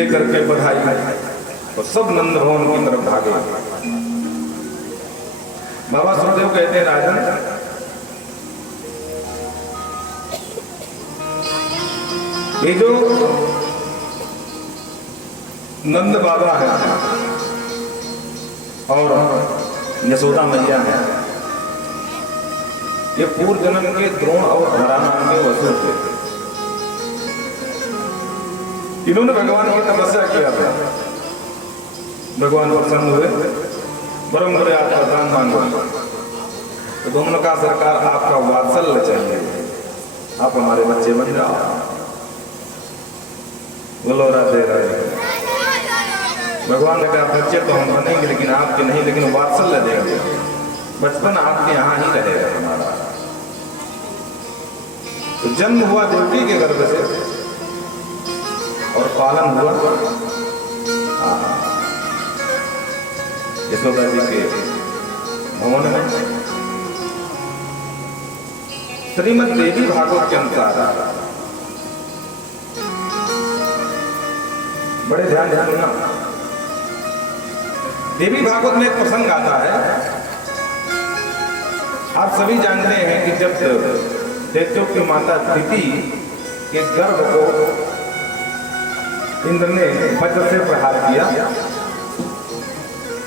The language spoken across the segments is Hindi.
लेकर के बधाई तो सब नंद भवन की तरफ भागे। बाबा सुखदेव कहते हैं राजन, ये जो नंद बाबा है और यशोदा मैया है, ये पूर्व जन्म के द्रोण और धरा नाम के वसुर थे। इन्होंने भगवान की तपस्या किया था, भगवान प्रसन्न हुए, परम बड़े आप वरदान मांगो। तो दोनों ने कहा सरकार आपका वात्सल्य चाहिए, आप हमारे बच्चे बन जाओ। बोलो राधे राधे। भगवान ने कहा बच्चे तो हम बनेंगे लेकिन आपके नहीं, लेकिन वात्सल्य देंगे, बचपन आपके यहाँ ही रहेगा हमारा। तो जन्म हुआ देवकी के गर्भ से और पालन हुआ यशोदा जी के भवन में। श्रीमद् देवी भागवत के अनुसार, बड़े ध्यान से सुनना, देवी भागवत में एक प्रसंग आता है। आप सभी जानते हैं कि जब दैत्यों की माता दिति के गर्भ को इंद्र ने वज्र से प्रहार किया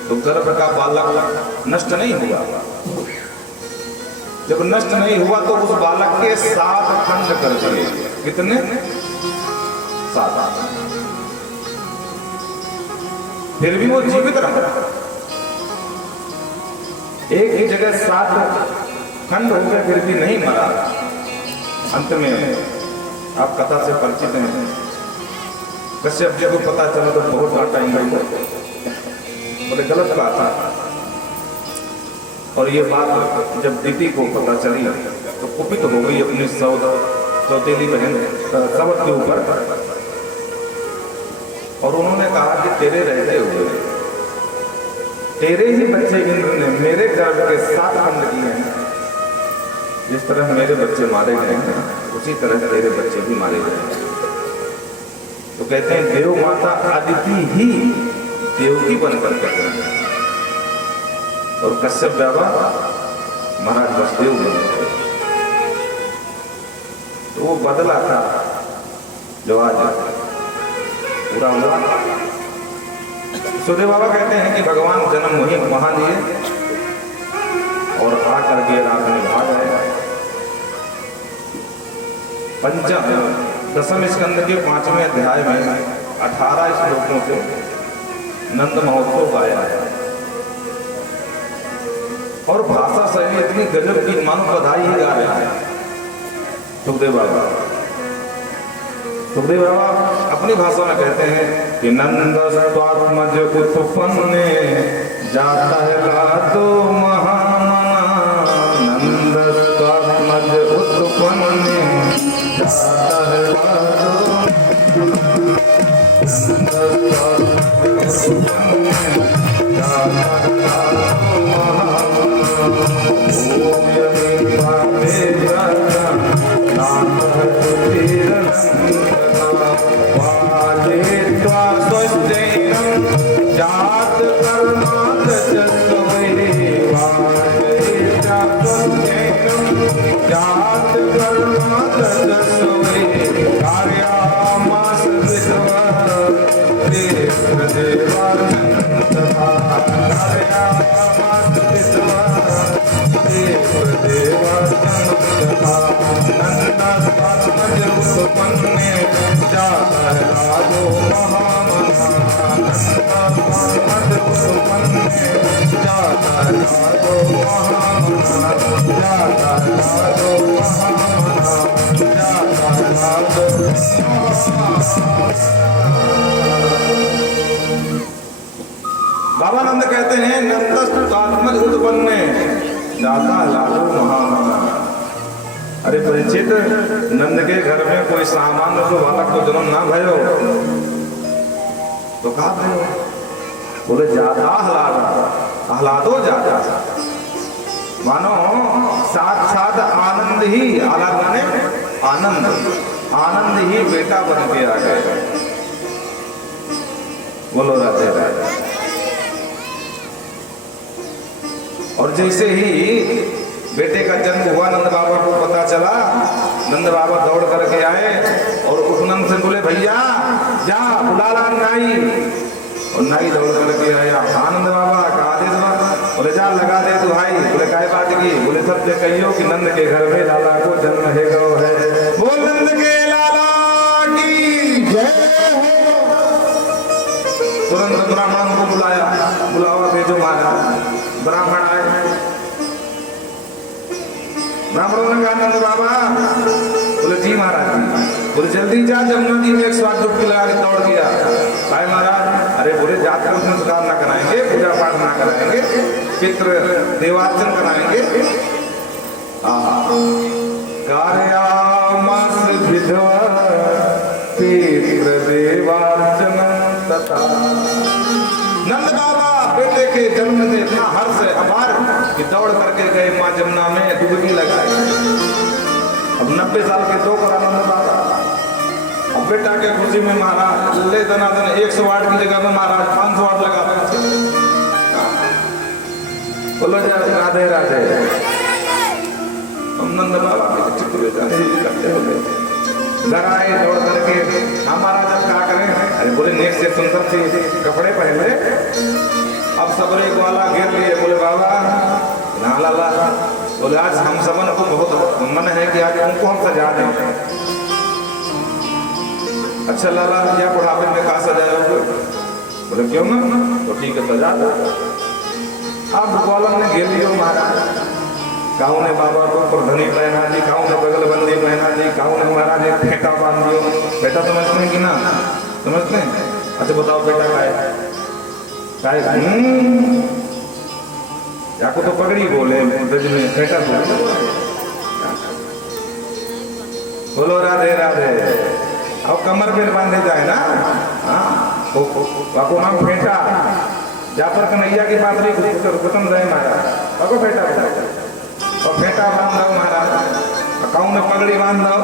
तो गर्भ का बालक नष्ट नहीं हुआ। जब नष्ट नहीं हुआ तो उस बालक के 7 खंड कर दिए। कितने? 7। फिर भी वो जीवित रहा। एक ही जगह 7 खंड हो गए फिर भी नहीं मरा। अंत में आप कथा से परिचित हैं, कश्यप जी को पता चला तो बहुत डांटा इनको, बोले गलत बात है। और ये बात जब दीदी को पता चली तो कुपित हो गई अपनी सौतेली बहन सवत के ऊपर, और उन्होंने कहा कि तेरे रहते हुए तेरे ही बच्चे इंद्र ने मेरे गर्भ के 7 खंड किए हैं, जिस तरह मेरे बच्चे मारे गए हैं उसी तरह तेरे बच्चे भी मारे गए। तो कहते हैं देव माता अदिति ही देवकी बनकर कहते हैं, और कश्यप बाबा महाराज वसुदेव बने। तो वो बदला था जो आज पूरा हुआ। सुखदेव बाबा कहते हैं कि भगवान जन्म वहां लिए और आकर के रात में भाग गए। 10वें स्कंद के 5वें अध्याय में 18 श्लोकों से नंद महोत्सव गाया है, और भाषा शैली इतनी गजब की मानो बधाई ही गा रहे हैं सुखदेव बाबा। सुखदेव बाबा अपनी भाषा में कहते हैं कि नंद स्वात्मज उत्पन्ने जाता है लादो महामना, नंद स्वात्मज उत्पन्ने जाता है लादो, नंद स्वात्मज उत्पन्ने जाता है लादो महामना, ओम यमी पापे जाता नाम है सुधीर जात कर्मात जात कर्मात कार्यामास विश्व देवानंद कार्यामास विश्व देवानंद उत्पन्ने जाता है राजो महामना, उत्पन्ने जाता है राजो महामना, जाता है राजो महामना, जाता है राजो। बाबा नंद कहते हैं नंदस्तात्मज उत्पन्ने जाता है राजो महामना। अरे परिचित, नंद के घर में कोई सामान्य तो बालक को जन्म ना भयो तो कहा भयो? बोले ज्यादा आह्लादो ज्यादा, मानो साक्षात आनंद ही, आह्लाद माने आनंद, आनंद ही बेटा बन के आ गए। बोलो राधे राधे। और जैसे ही बेटे का जन्म हुआ नंद बाबा को पता चला, नंद बाबा दौड़ करके आए और उपनंद से बोले भैया जा बुला ला नाई। और नाई दौड़ करके आया, आनंद बाबा का आदेश बा, बोले जा लगा दे दुहाई। बोले काय बात की? बोले सबसे कहियो कि नंद के घर में लाला को जन्म है गो है। बोल नंद के लाला की जय हो। तुरंत ब्राह्मण को बुलाया, बुलावा भेजो महाराज। ब्राह्मण आए, ब्राह्मणों ने कहा नंद बाबा, बोले जी महाराज जी। बोले जल्दी जा, जमुना जी में 108 डुबकी लगा के दौड़ गया। भाई महाराज, अरे बोले जात को संस्कार ना कराएंगे, पूजा पाठ ना कराएंगे, पितृ देवार्चन कराएंगे। कार्यामस विधवा पितृ देवार्चन तथा। नंद बाबा बेटे के जन्म से इतना हर्ष है अपार कि दौड़ करके गए मां जमुना में डुबकी लगाई। अब 90 साल के दो नंद बाबा, अब बेटा के खुशी में महाराज ले दनादन 108 की जगह में महाराज 508 लगा दें। बोलो जय राधे राधे। हम नंद बाबा के चित्र करते हुए घर आए दौड़ करके, हम महाराज अब क्या करें? अरे बोले नेक से सुंदर से कपड़े पहन ले। अब सबरे ग्वाला घेर लिए। बोले बाबा ना लाला, बोले आज हम सबन को बहुत मन है कि आज उनको हम सजा दें। अच्छा लाला, या बुढ़ापे में कहा सजाओगे? बोले क्यों ना? तो ठीक है सजा दो। अब ग्वाला ने घेर लियो महाराज। काऊ ने बाबा को प्रधनी पहना दी, काऊ ने बगलबंदी पहना दी, काऊ ने महाराज एक फेंटा बांध दियो। बेटा समझते हैं कि ना समझते हैं? अच्छा बताओ बेटा का है? को तो पगड़ी बोले, ब्रज में फेंटा बोले। बोलो राधे राधे। अब कमर में बांधे जाए ना, हाँ को नाम फेंटा। जापर कन्हैया की बात नहीं खत्म रहे महाराज। अब फेंटा और फेंटा बांध दो महाराज, अकाऊ में पगड़ी बांध दो,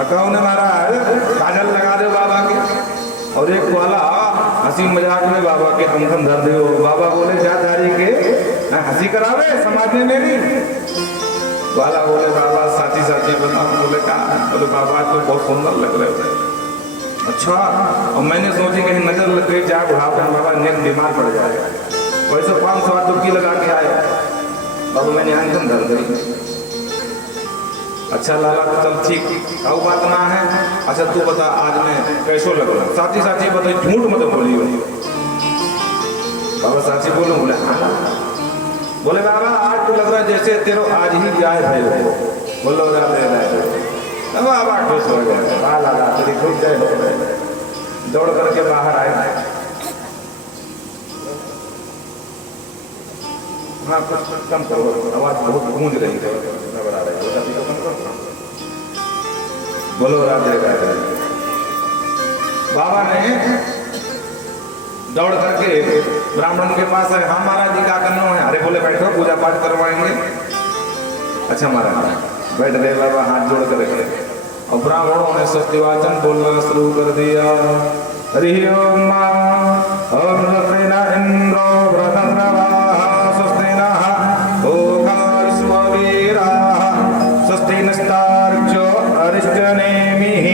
अकाऊ ने महाराज काजल लगा दो बाबा के। और एक वाला हंसी मजाक में बाबा के अंकन धर दो। बाबा बोले जाधारी के हंसी करावे समाज में मेरी। वाला बोले बाबा साथी साथी बताओ। बोले कहा? बोले बाबा तो बहुत सुंदर लग रहे हो। अच्छा, और मैंने सोची कहीं नजर लग गई, जा बुढ़ापन बाबा नेक बीमार पड़ जाएगा। वैसे 508 डुबकी लगा के आया बाबा, मैंने आंखन धर गई। अच्छा लाला तो चल ठीक अब बात ना है। अच्छा तू बता आज मैं कैसो लग रहा? साथी साथी बताई, झूठ मत बोलियो। बाबा साथी बोलो? बोले हाँ। बोले बाबा आज तो लग रहा है जैसे तेरो आज ही ब्याह है। बोलो राधे राधे। बाबा खुश हो गए, वाह लाला तेरी खुश जय हो। दौड़ करके बाहर आए। हाँ कम करो, आवाज बहुत गूंज रही है। बोलो राधे राधे। बाबा ने दौड़ करके ब्राह्मण के पास है, हाँ महाराज जी क्या करना है? अरे बोले बैठो पूजा पाठ करवाएंगे। अच्छा महाराज बैठ गए बाबा हाथ जोड़ कर रखे। और ब्राह्मणों ने सत्यवाचन बोलना शुरू कर दिया। हरि ओम इंद्रो वृतद्रवाः स्वस्ति नः ओघास्ववीराः स्वस्ति नस्तार्क्ष्यो अरिष्टनेमिः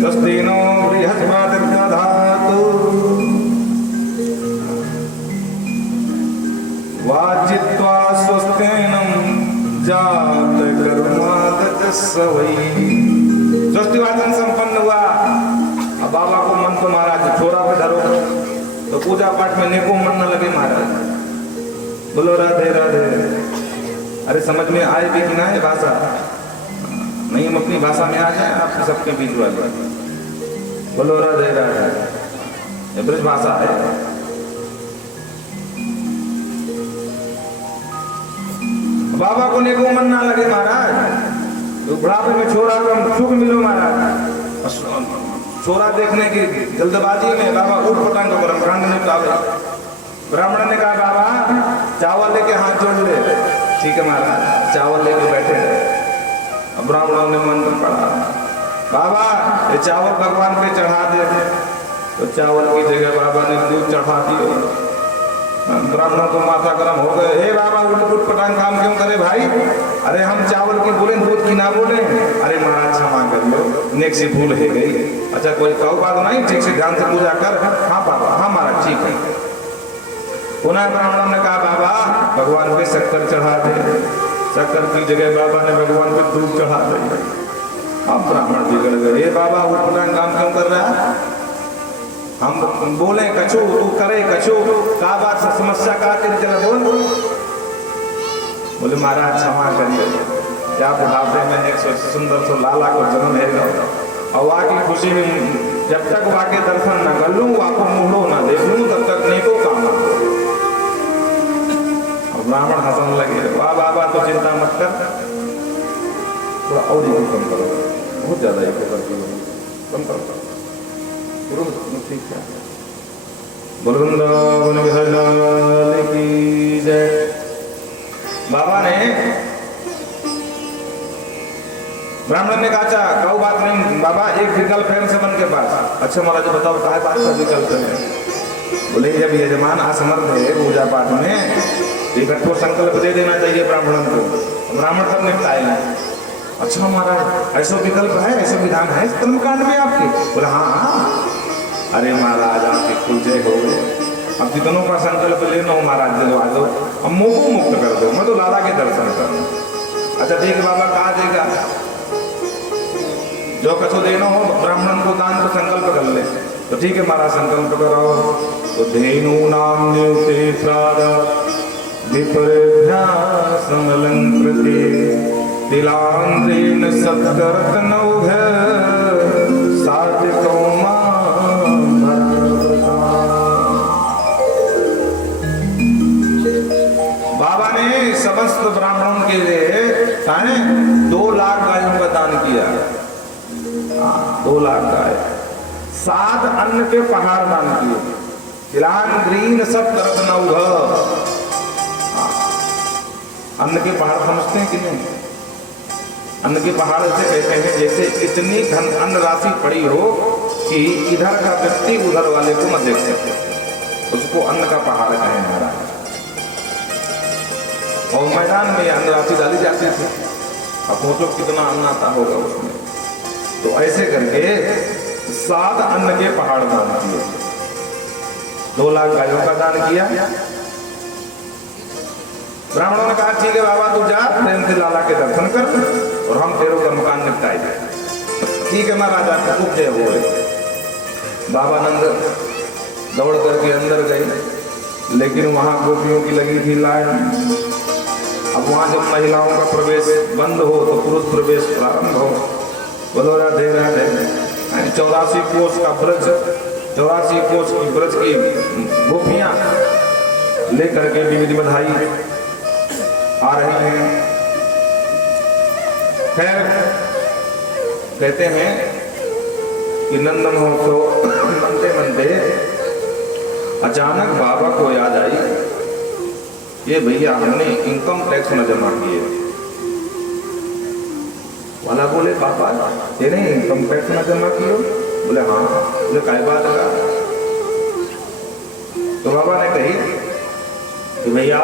स्वस्ति नो बृहस्पतिर्दधातु। वाचित्वा स्वस्तेनं जातकर्मादजस्वै। स्वस्तिवाचन संपन्न हुआ। अब बाबा को मन तो महाराज छोरा पे धरो तो पूजा पाठ में नेको मन न लगे महाराज। बोलो राधे राधे। अरे समझ में आए भी कि ना है भाषा? नहीं हम अपनी भाषा में आ जाए आपके सबके बीच वाले। बोलो राधे राधे। ये ब्रज भाषा है। बाबा को नेको मन ना लगे महाराज तो बुढ़ापे में छोरा कम सुख मिलो महाराज। छोरा देखने की जल्दबाजी में बाबा उठ पटांग ब्रह्मांड ने कहा। ब्राह्मण ने कहा बाबा चावल लेके हाथ जोड़ ले। ठीक है महाराज, चावल लेके बैठे रहे। ब्राह्मणों ने मन में पड़ा बाबा ये चावल भगवान पे चढ़ा दे। तो चावल की जगह बाबा ने दूध चढ़ा दिए। ब्राह्मणों को माथा गर्म हो गए, हे बाबा उठ पटांग काम क्यों करे भाई? अरे हम चावल की बोले दूध की ना बोले। अरे महाराज क्षमा कर लो, नेक से भूल है गई। अच्छा कोई कहो बात नहीं, ठीक से ध्यान से पूजा कर। हाँ बाबा, हाँ महाराज ठीक है। पुनः ब्राह्मणों ने कहा बाबा भगवान पे शक्कर चढ़ा दे। शक्कर की जगह बाबा ने भगवान पे दूध चढ़ा दिया। अब ब्राह्मण बिगड़ गए, हे बाबा उठ पटांग काम क्यों कर रहा है? हम बोले कछू तू करे कछू, का बात से समस्या का चला बोल। बोले महाराज क्षमा करिए, क्या बुढ़ापे में एक सुंदर सो लाला को जन्म है और वहाँ की खुशी में जब तक वहाँ के दर्शन न कर लूँ, वहाँ को मुड़ो न देख लूँ, तब तक नेको काम। और ब्राह्मण हंसने लगे, वाह बाबा तो चिंता मत कर, थोड़ा और ही कम करो, बहुत ज्यादा ही कम करो। वृंदावन विहलाल की जय। बाबा ने ब्राह्मण ने कहा अच्छा कहो बात नहीं बाबा, एक विकल्प है सबन के पास। अच्छा महाराज बताओ क्या बात का विकल्प है? बोले जब यजमान असमर्थ है पूजा पाठ में, एक कठोर संकल्प दे देना चाहिए ब्राह्मण को, ब्राह्मण तब निपटाएगा। अच्छा महाराज ऐसा विकल्प है, ऐसा विधान है कर्मकांड में आपके? बोले हाँ। अरे महाराज आपके कुल जय हो गए, अब जितनों का संकल्प लेना हो महाराज दिलवा दो, अब मुंह को मुक्त कर दो, मैं तो लाला के दर्शन करूँ। अच्छा ठीक बाबा कहा देगा, जो कछो देना हो ब्राह्मण को दान को संकल्प कर ले। तो ठीक है महाराज संकल्प करो। तो धेनु नाम नियुते प्राद विपर्यासम अलंकृते तिलांद्रेण सप्तरत्नौघ साधितो बाबा ने समस्त ब्राह्मणों के लिए 2 लाख गायों का दान किया। 2 लाख गाय, 7 अन्न के पहाड़ दान किए। तिलांद्रीन सप्तरत्नौघ, अन्न के पहाड़ समझते हैं कि नहीं? अन्न के पहाड़ से कहते हैं जैसे इतनी धन अन्न राशि पड़ी हो कि इधर का व्यक्ति उधर वाले को न देख सके, उसको अन्न का पहाड़ कहें महाराज। और मैदान में अन्न राशि डाली जाती थी, अब सोचो कितना अन्न आता होगा उसमें। तो ऐसे करके 7 अन्न के पहाड़ दान किए। 2 लाख गायों का दान किया। ब्राह्मणों ने कहा ठीक है बाबा तू जा, प्रेम से लाला के दर्शन कर और हम तेरे का मकान निपटाए जाए। ठीक है महाराज आपको खूब जय हो गए। बाबा नंद दौड़ करके अंदर गए, लेकिन वहां गोपियों की लगी थी लाइन। अब वहां जब महिलाओं का प्रवेश बंद हो तो पुरुष प्रवेश प्रारंभ हो। बोलो राधे राधे। 84 कोस का ब्रज, 84 कोस की ब्रज की गोपियां लेकर के विविध बधाई आ रही हैं। खैर कहते हैं कि नंद महोत्सव मनते मनते अचानक बाबा को याद आई, ये भैया हमने इनकम टैक्स न जमा किए। वाला बोले पापा तेने इनकम टैक्स न जमा किए? बोले हाँ। बोले काय बात का? तो बाबा ने कही कि भैया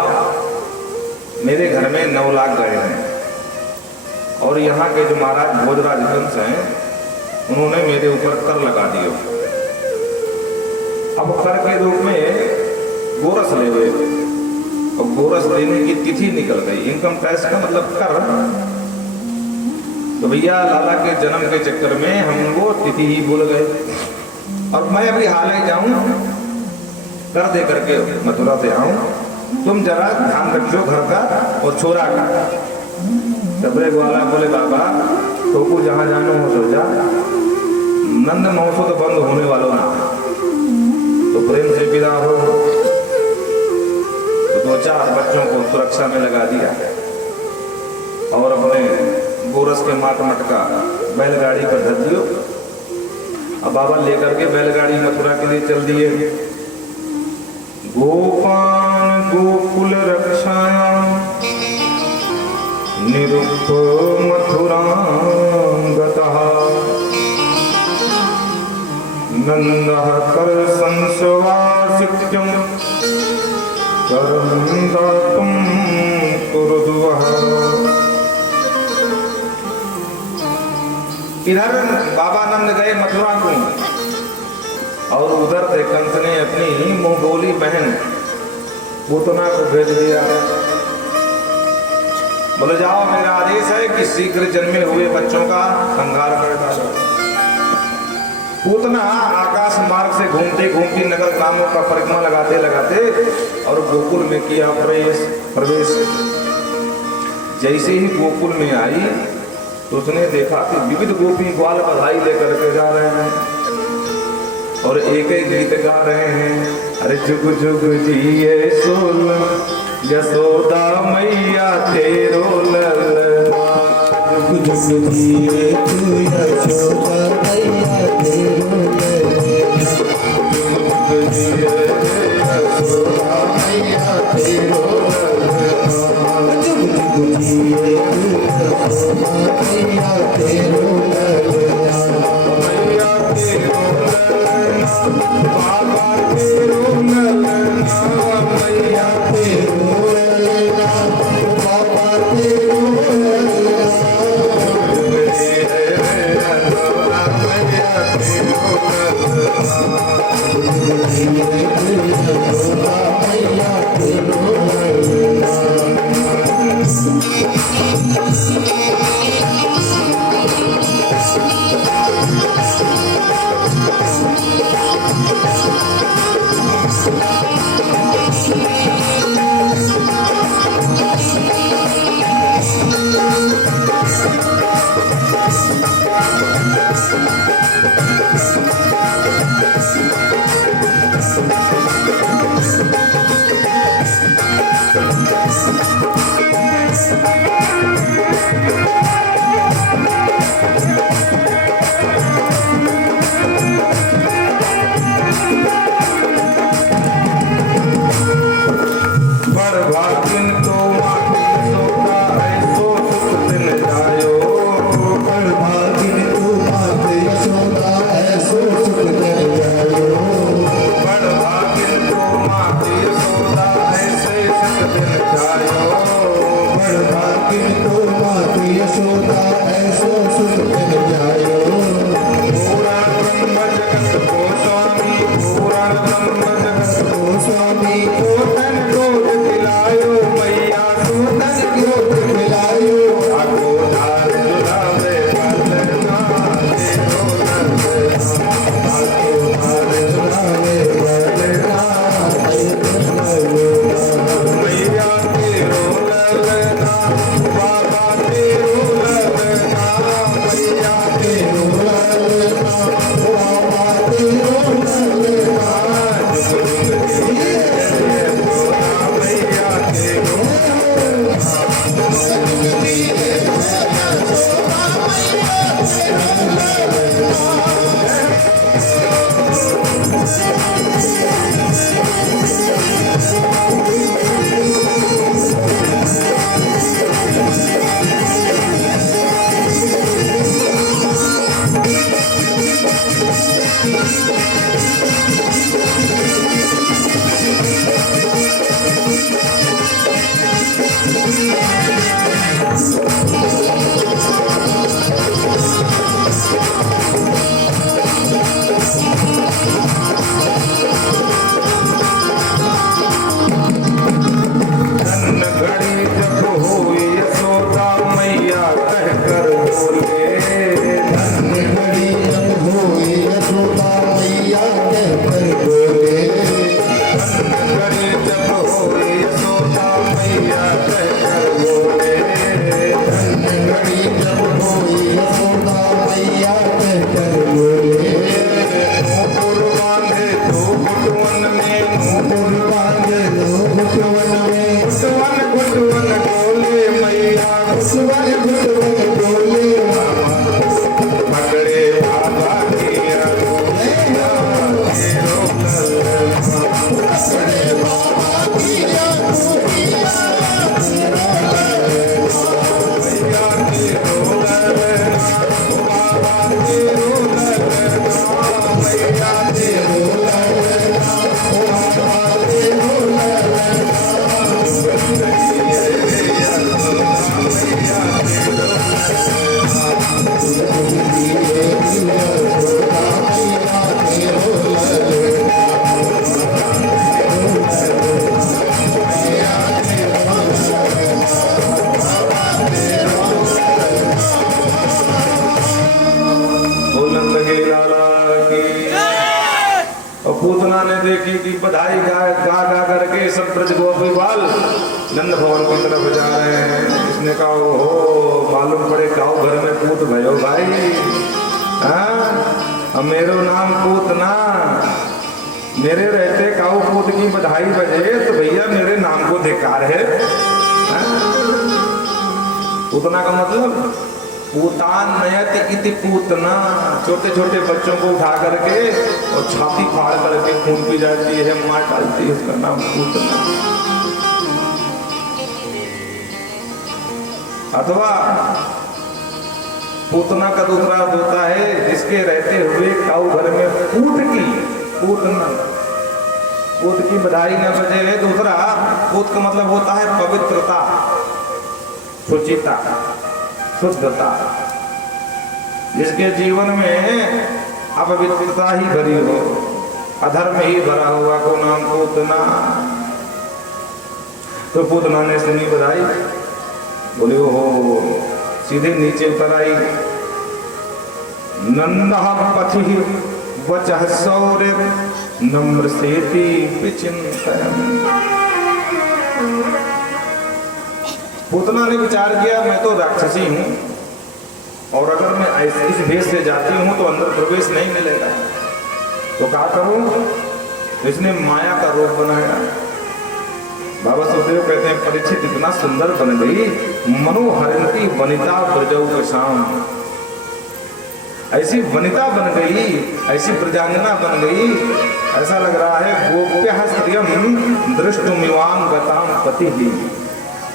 मेरे घर में 9 लाख गए हैं और यहाँ के जो महाराज भोजराज वंश हैं उन्होंने मेरे ऊपर कर लगा दिया। अब कर के रूप में गोरस ले हुए और गोरस देने की तिथि निकल गई। इनकम टैक्स का मतलब कर। तो भैया लाला के जन्म के चक्कर में हम वो तिथि ही भूल गए और मैं अभी हाल ही जाऊं कर दे करके मथुरा से आऊं, तुम जरा ध्यान रखियो घर का और छोरा का। डबरे वाला बोले बाबा तो को जहां जानो हो सो जा, नंद महोत्सव तो बंद होने वालों ना, तो प्रेम से विदा हो। तो 2-4 बच्चों को सुरक्षा में लगा दिया और अपने गोरस के माट मटका बैलगाड़ी पर धर दियो। अब बाबा लेकर के बैलगाड़ी मथुरा के लिए चल दिए। गोपान गोकुल रक्षायां निरुक्त मथुरां गतः नन्दः कर संसवासित्यं करं दातुं कुरुद्वः। इधर बाबा नंद गए मथुरा को और उधर से कंस ने अपनी मुंह बोली बहन पूतना को भेज दिया। बोले जाओ मेरा आदेश है कि शीघ्र जन्मे हुए बच्चों का संहार कर डालो। पूतना आकाश मार्ग से घूमते घूमती नगर ग्रामों का परिक्रमा लगाते लगाते और गोकुल में किया प्रवेश। जैसे ही गोकुल में आई तो उसने देखा कि विविध गोपी ग्वाल बधाई लेकर के जा रहे हैं और एक एक गीत गा रहे हैं। अरे जुग जुग जिए सोल यशोदा मैया तेरो ललना, जुग जुग जिए तू यशोदा मैया तेरो ललना, जुग जिए यशोदा मैया तेरो ललना, जुग जुग जिए तू यशोदा मैया तेरो ललना, मैया तेरो ललना, बाबा तेरो ललना, मैया तेरो ललना, बाबा तेरो ललना, मैया तेरो धन घड़ी जब होई यशोदा मैया कहकर ने देखी कि बधाई गा गा गा करके सब ब्रज गोपीवाल नंद भवन की तरफ जा रहे हैं। इसने कहा ओहो मालूम पड़े काऊ घर में पूत भयो भाई। हाँ मेरो नाम पूतना, मेरे रहते काऊ पूत की बधाई बजे तो भैया मेरे नाम को धिक्कार है। पूतना का मतलब पूतान नयति इति पूतना, छोटे छोटे बच्चों को उठा करके और छाती फाड़ करके खून पी जाती है, मार डालती है, उसका नाम पूतना। अथवा पूतना का दूसरा अर्थ होता है जिसके रहते हुए काऊ घर में पूत की, पूतना पूत की बधाई न बजे है। दूसरा पूत का मतलब होता है पवित्रता, शुचिता, शुद्धता। जिसके जीवन में अपवित्रता ही भरी हो, अधर्म ही भरा हुआ को नाम पूतना। तो पूतना ने सुनी बधाई, बोले हो सीधे नीचे उतर आई। नंदः पथि वचः सौर्य नम्रसेति विचिन्तयन्। पूतना ने विचार किया मैं तो राक्षसी हूं और अगर मैं इस भेष से जाती हूं तो अंदर प्रवेश नहीं मिलेगा, तो क्या करूं? इसने माया का रूप बनाया। बाबा सुखदेव कहते हैं परीक्षित इतना सुंदर बन गई, मनोहरंती वनिता ब्रजौ कशाम। ऐसी वनिता बन गई, ऐसी प्रजांगना बन गई, ऐसा लग रहा है गोप्यः स्त्रियं दृष्टुमिवां गतां पतिः।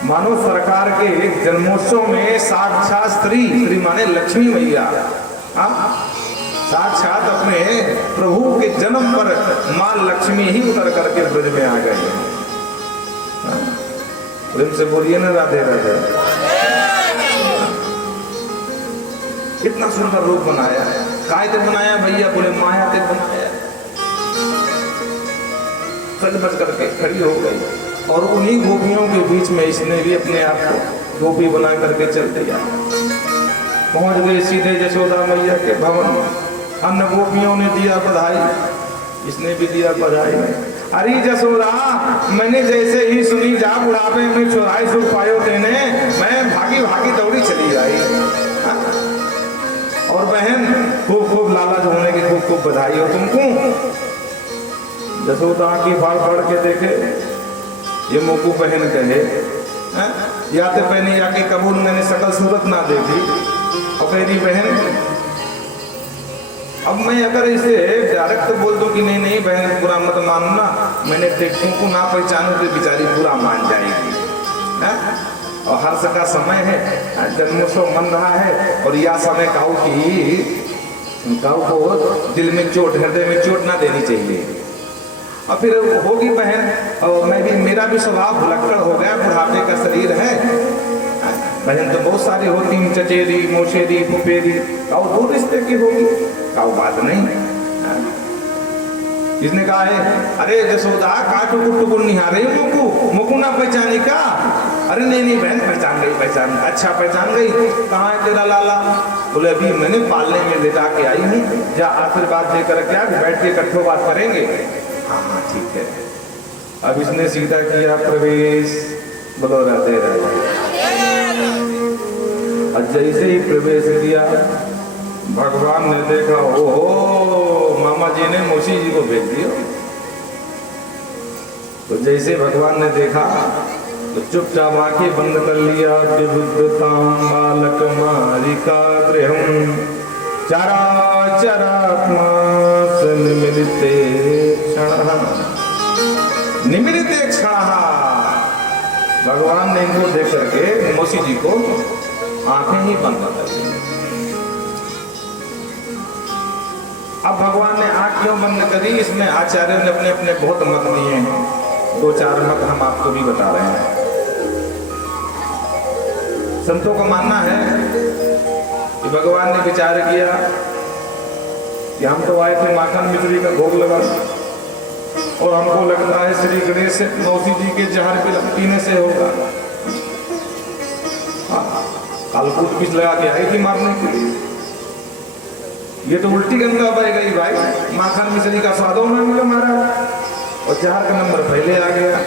मानो सरकार के जन्मोत्सव में साक्षात स्त्री, स्त्री माने लक्ष्मी मैया, साक्षात अपने प्रभु के जन्म पर मां लक्ष्मी ही उतर करके ब्रज में आ गई। प्रेम से बोलिए ना राधे राधे। कितना सुंदर रूप बनाया है। कायदे बनाया भैया? बोले माया ते बनाया। सज बज करके खड़ी हो गई और उन्हीं गोपियों के बीच में इसने भी अपने आप को गोपी बना करके चल दिया। पहुंच गए सीधे यशोदा मैया के भवन। अन्य गोपियों ने दिया बधाई, इसने भी दिया बधाई। अरे यशोदा मैंने जैसे ही सुनी जा बुढ़ापे में चौराहे सुख पायो तेने, मैं भागी भागी दौड़ी चली आई। और बहन खूब खूब लालच होने की खूब खूब बधाई हो तुमको। यशोदा की फाड़ फाड़ के देखे, ये मोकू बहन कहे या तो पहने जाके कबूल मैंने सकल सूरत ना देखी और कह रही बहन अब मैं अगर इसे डायरेक्ट बोल दूं कि नहीं नहीं बहन पूरा मत मानना, मैंने तुमको ना पहचानू तो बेचारी पूरा मान जाएगी। और हर्ष का समय है, जन्मोत्सव मन रहा है और यह समय काऊ को दिल में चोट, हृदय में चोट ना देनी चाहिए। और फिर होगी बहन, और मैं भी, मेरा भी स्वभाव भुलक्कड़ हो गया, बुढ़ापे का शरीर है। बहन तो बहुत सारी होती, चचेरी मोशेरी फुफेरी, काऊ दो रिश्ते की होगी, काऊ बात नहीं। इसने कहा है अरे यशोदा का टुकुर टुकुर निहारे मुकू मुकू ना पहचानी का? अरे नहीं नहीं बहन पहचान गई, पहचान। अच्छा पहचान गई, कहाँ है तेरा लाला? बोले अभी मैंने पालने में लेटा के आई हूँ, जा आशीर्वाद देकर क्या बैठ के इकट्ठो बात करेंगे। हाँ हाँ ठीक है। अब इसने सीधा किया प्रवेश, बोलो राधे राधे। और जैसे ही प्रवेश किया भगवान ने देखा, ओहो मामा जी ने मौसी जी को भेज दिया। तो जैसे भगवान ने देखा तो चुपचाप आंखें बंद कर लिया। विबुद्धतां बालक मारिका गृहं चराचरात्मा निमिलिते क्षणः। निमिलिते क्षणः, भगवान ने इनको देख करके मौसी जी को आंखें ही बंद कर दी। अब भगवान ने आंख क्यों बंद करी, इसमें आचार्यों ने अपने अपने बहुत मत दिए हैं। दो चार मत हम आपको भी बता रहे हैं। संतों का मानना है कि भगवान ने विचार किया कि हम तो आए थे माखन मिश्री का भोग लगा और हमको लगता है श्री गणेश मौसी जी के जहर पीने से होगा। कालकूट पिस लगा के आई थी मारने के लिए। ये तो उल्टी गंगा बह गई भाई, माखन मिश्री का स्वादों में मिला मारा। और जहर का नंबर पहले आ गया।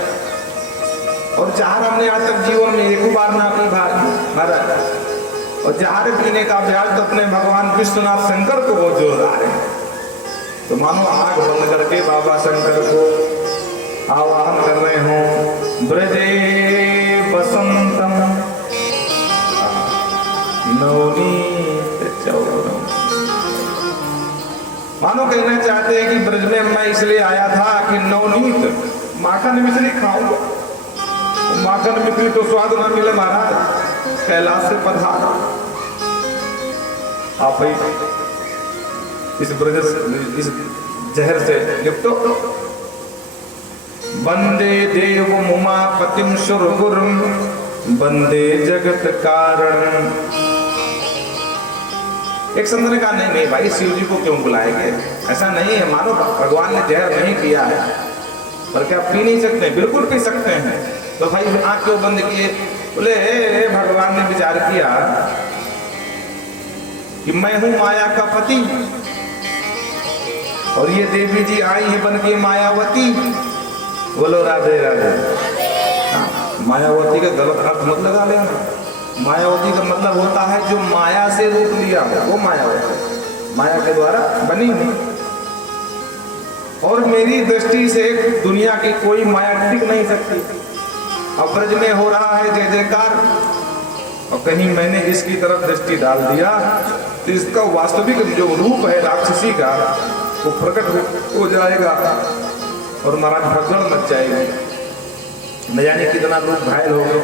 और जहर हमने आज तक जीवन में एक बार ना पी महाराज। और जहर पीने का अभ्यास तो अपने भगवान विश्वनाथ शंकर को बहुत जोरदार है। तो मानो आंख बंद करके बाबा शंकर को आवाहन कर रहे हो, ब्रजे बसंतम नवनीत चौरम। मानो कहना चाहते हैं कि ब्रज में मैं इसलिए आया था कि नवनीत माखन मिश्री खाऊंगा। माखन मिश्री तो स्वाद ना मिले महाराज, कैलाश से पधारा आप ही इस ब्रज इस जहर से लिप्तो। वंदे देव उमापतिम सुरगुरुम वंदे जगत कारण। एक संत ने कहा नहीं भाई, शिव जी को क्यों बुलाएंगे, ऐसा नहीं है। मानो भगवान ने जहर नहीं पिया है, बल्कि आप पी नहीं सकते, बिल्कुल पी सकते हैं। तो भाई आंख क्यों बंद किए? बोले भगवान ने विचार किया कि मैं हूं माया का पति और ये देवी जी आई है बन के मायावती। बोलो राधे राधे। मायावती का गलत अर्थ मत लगा लेना। मायावती का मतलब होता है जो माया से रूप लिया हो, वो मायावती, माया के द्वारा बनी हुई। और मेरी दृष्टि से दुनिया की कोई माया टिक नहीं सकती। अब ब्रज में हो रहा है जय जयकार, और कहीं मैंने इसकी तरफ दृष्टि डाल दिया तो इसका वास्तविक जो रूप है राक्षसी का वो प्रकट हो जाएगा और महाराज भगदड़ मच जाएगी। न जाने कितना लोग घायल हो गए।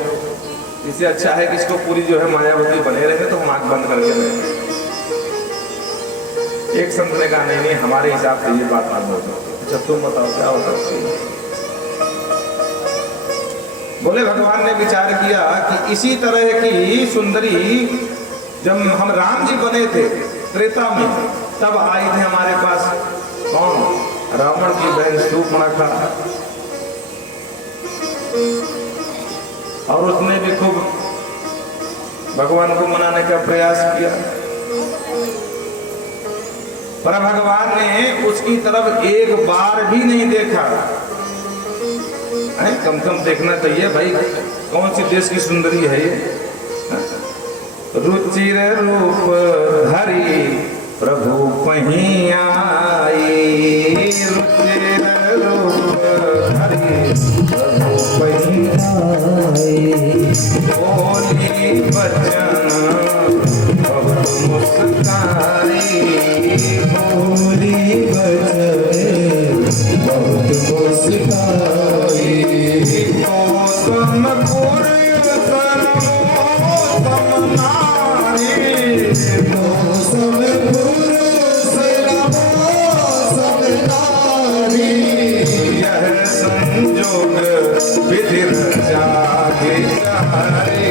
इससे अच्छा है कि इसको पूरी जो है मायावती बने रहे, तो हम आंख बंद करके रहे। एक संत ने कहा नहीं हमारे हिसाब से ये बात ना बोलो। अच्छा तुम बताओ क्या हो सकती है? बोले भगवान ने विचार किया कि इसी तरह की सुंदरी जब हम राम जी बने थे त्रेता में, तब आई थे हमारे पास कौन? रावण की बहन शूर्पणखा। और उसने भी खूब भगवान को मनाने का प्रयास किया, पर भगवान ने उसकी तरफ एक बार भी नहीं देखा। कम कम देखना चाहिए भाई, कौन सी देश की सुंदरी है ये? रुचिर रूप धरी प्रभु पही आई। रुचिर रूप धरी प्रभु पही आई। बोली बचन बहुत मुस्काई। बोली बचन बहुत मुस्काई। सोनपुर संजोग विधि जागे चारे।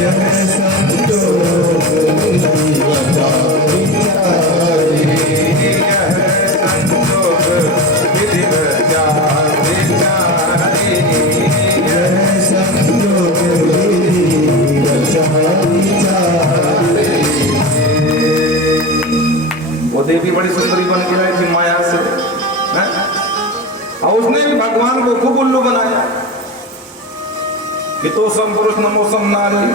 यह संजोग विधि जागे चारे। यह संजोग विधि जागे चारे। यह संजोग विधि जागे चारे। वो देवी बड़ी सुंदरी बन के आई थी माया से, और उसने भी भगवान को खूब उल्लू बनाया कि तो सम पुरुष नमो सम नारी,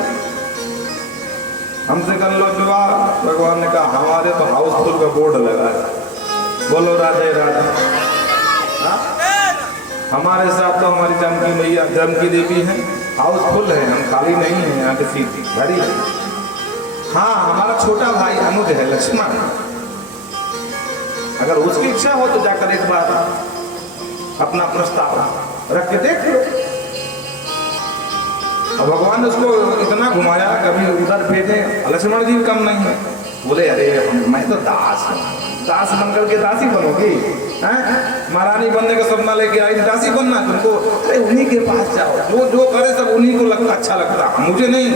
हमसे कर लो विवाह। भगवान ने कहा हमारे तो हाउसफुल का बोर्ड लगा है। बोलो राधे राधे। हमारे साथ तो हमारी जम की मैया जम की देवी है, हाउसफुल है, हम खाली नहीं है, यहाँ की सीट भरी है। हाँ हमारा छोटा भाई अनुज है लक्ष्मण, अगर उसकी इच्छा हो तो जाकर एक बार अपना प्रस्ताव रख के देख लो। और भगवान ने उसको इतना घुमाया, कभी उधर भेजे। लक्ष्मण जी कम नहीं है, बोले अरे मैं तो दास हूँ, दास बनकर के दासी बनोगी? महारानी बनने का सपना लेके आई, दासी बनना तुमको? अरे उन्हीं के पास जाओ, जो जो करे सब उन्हीं को अच्छा लगता, मुझे नहीं।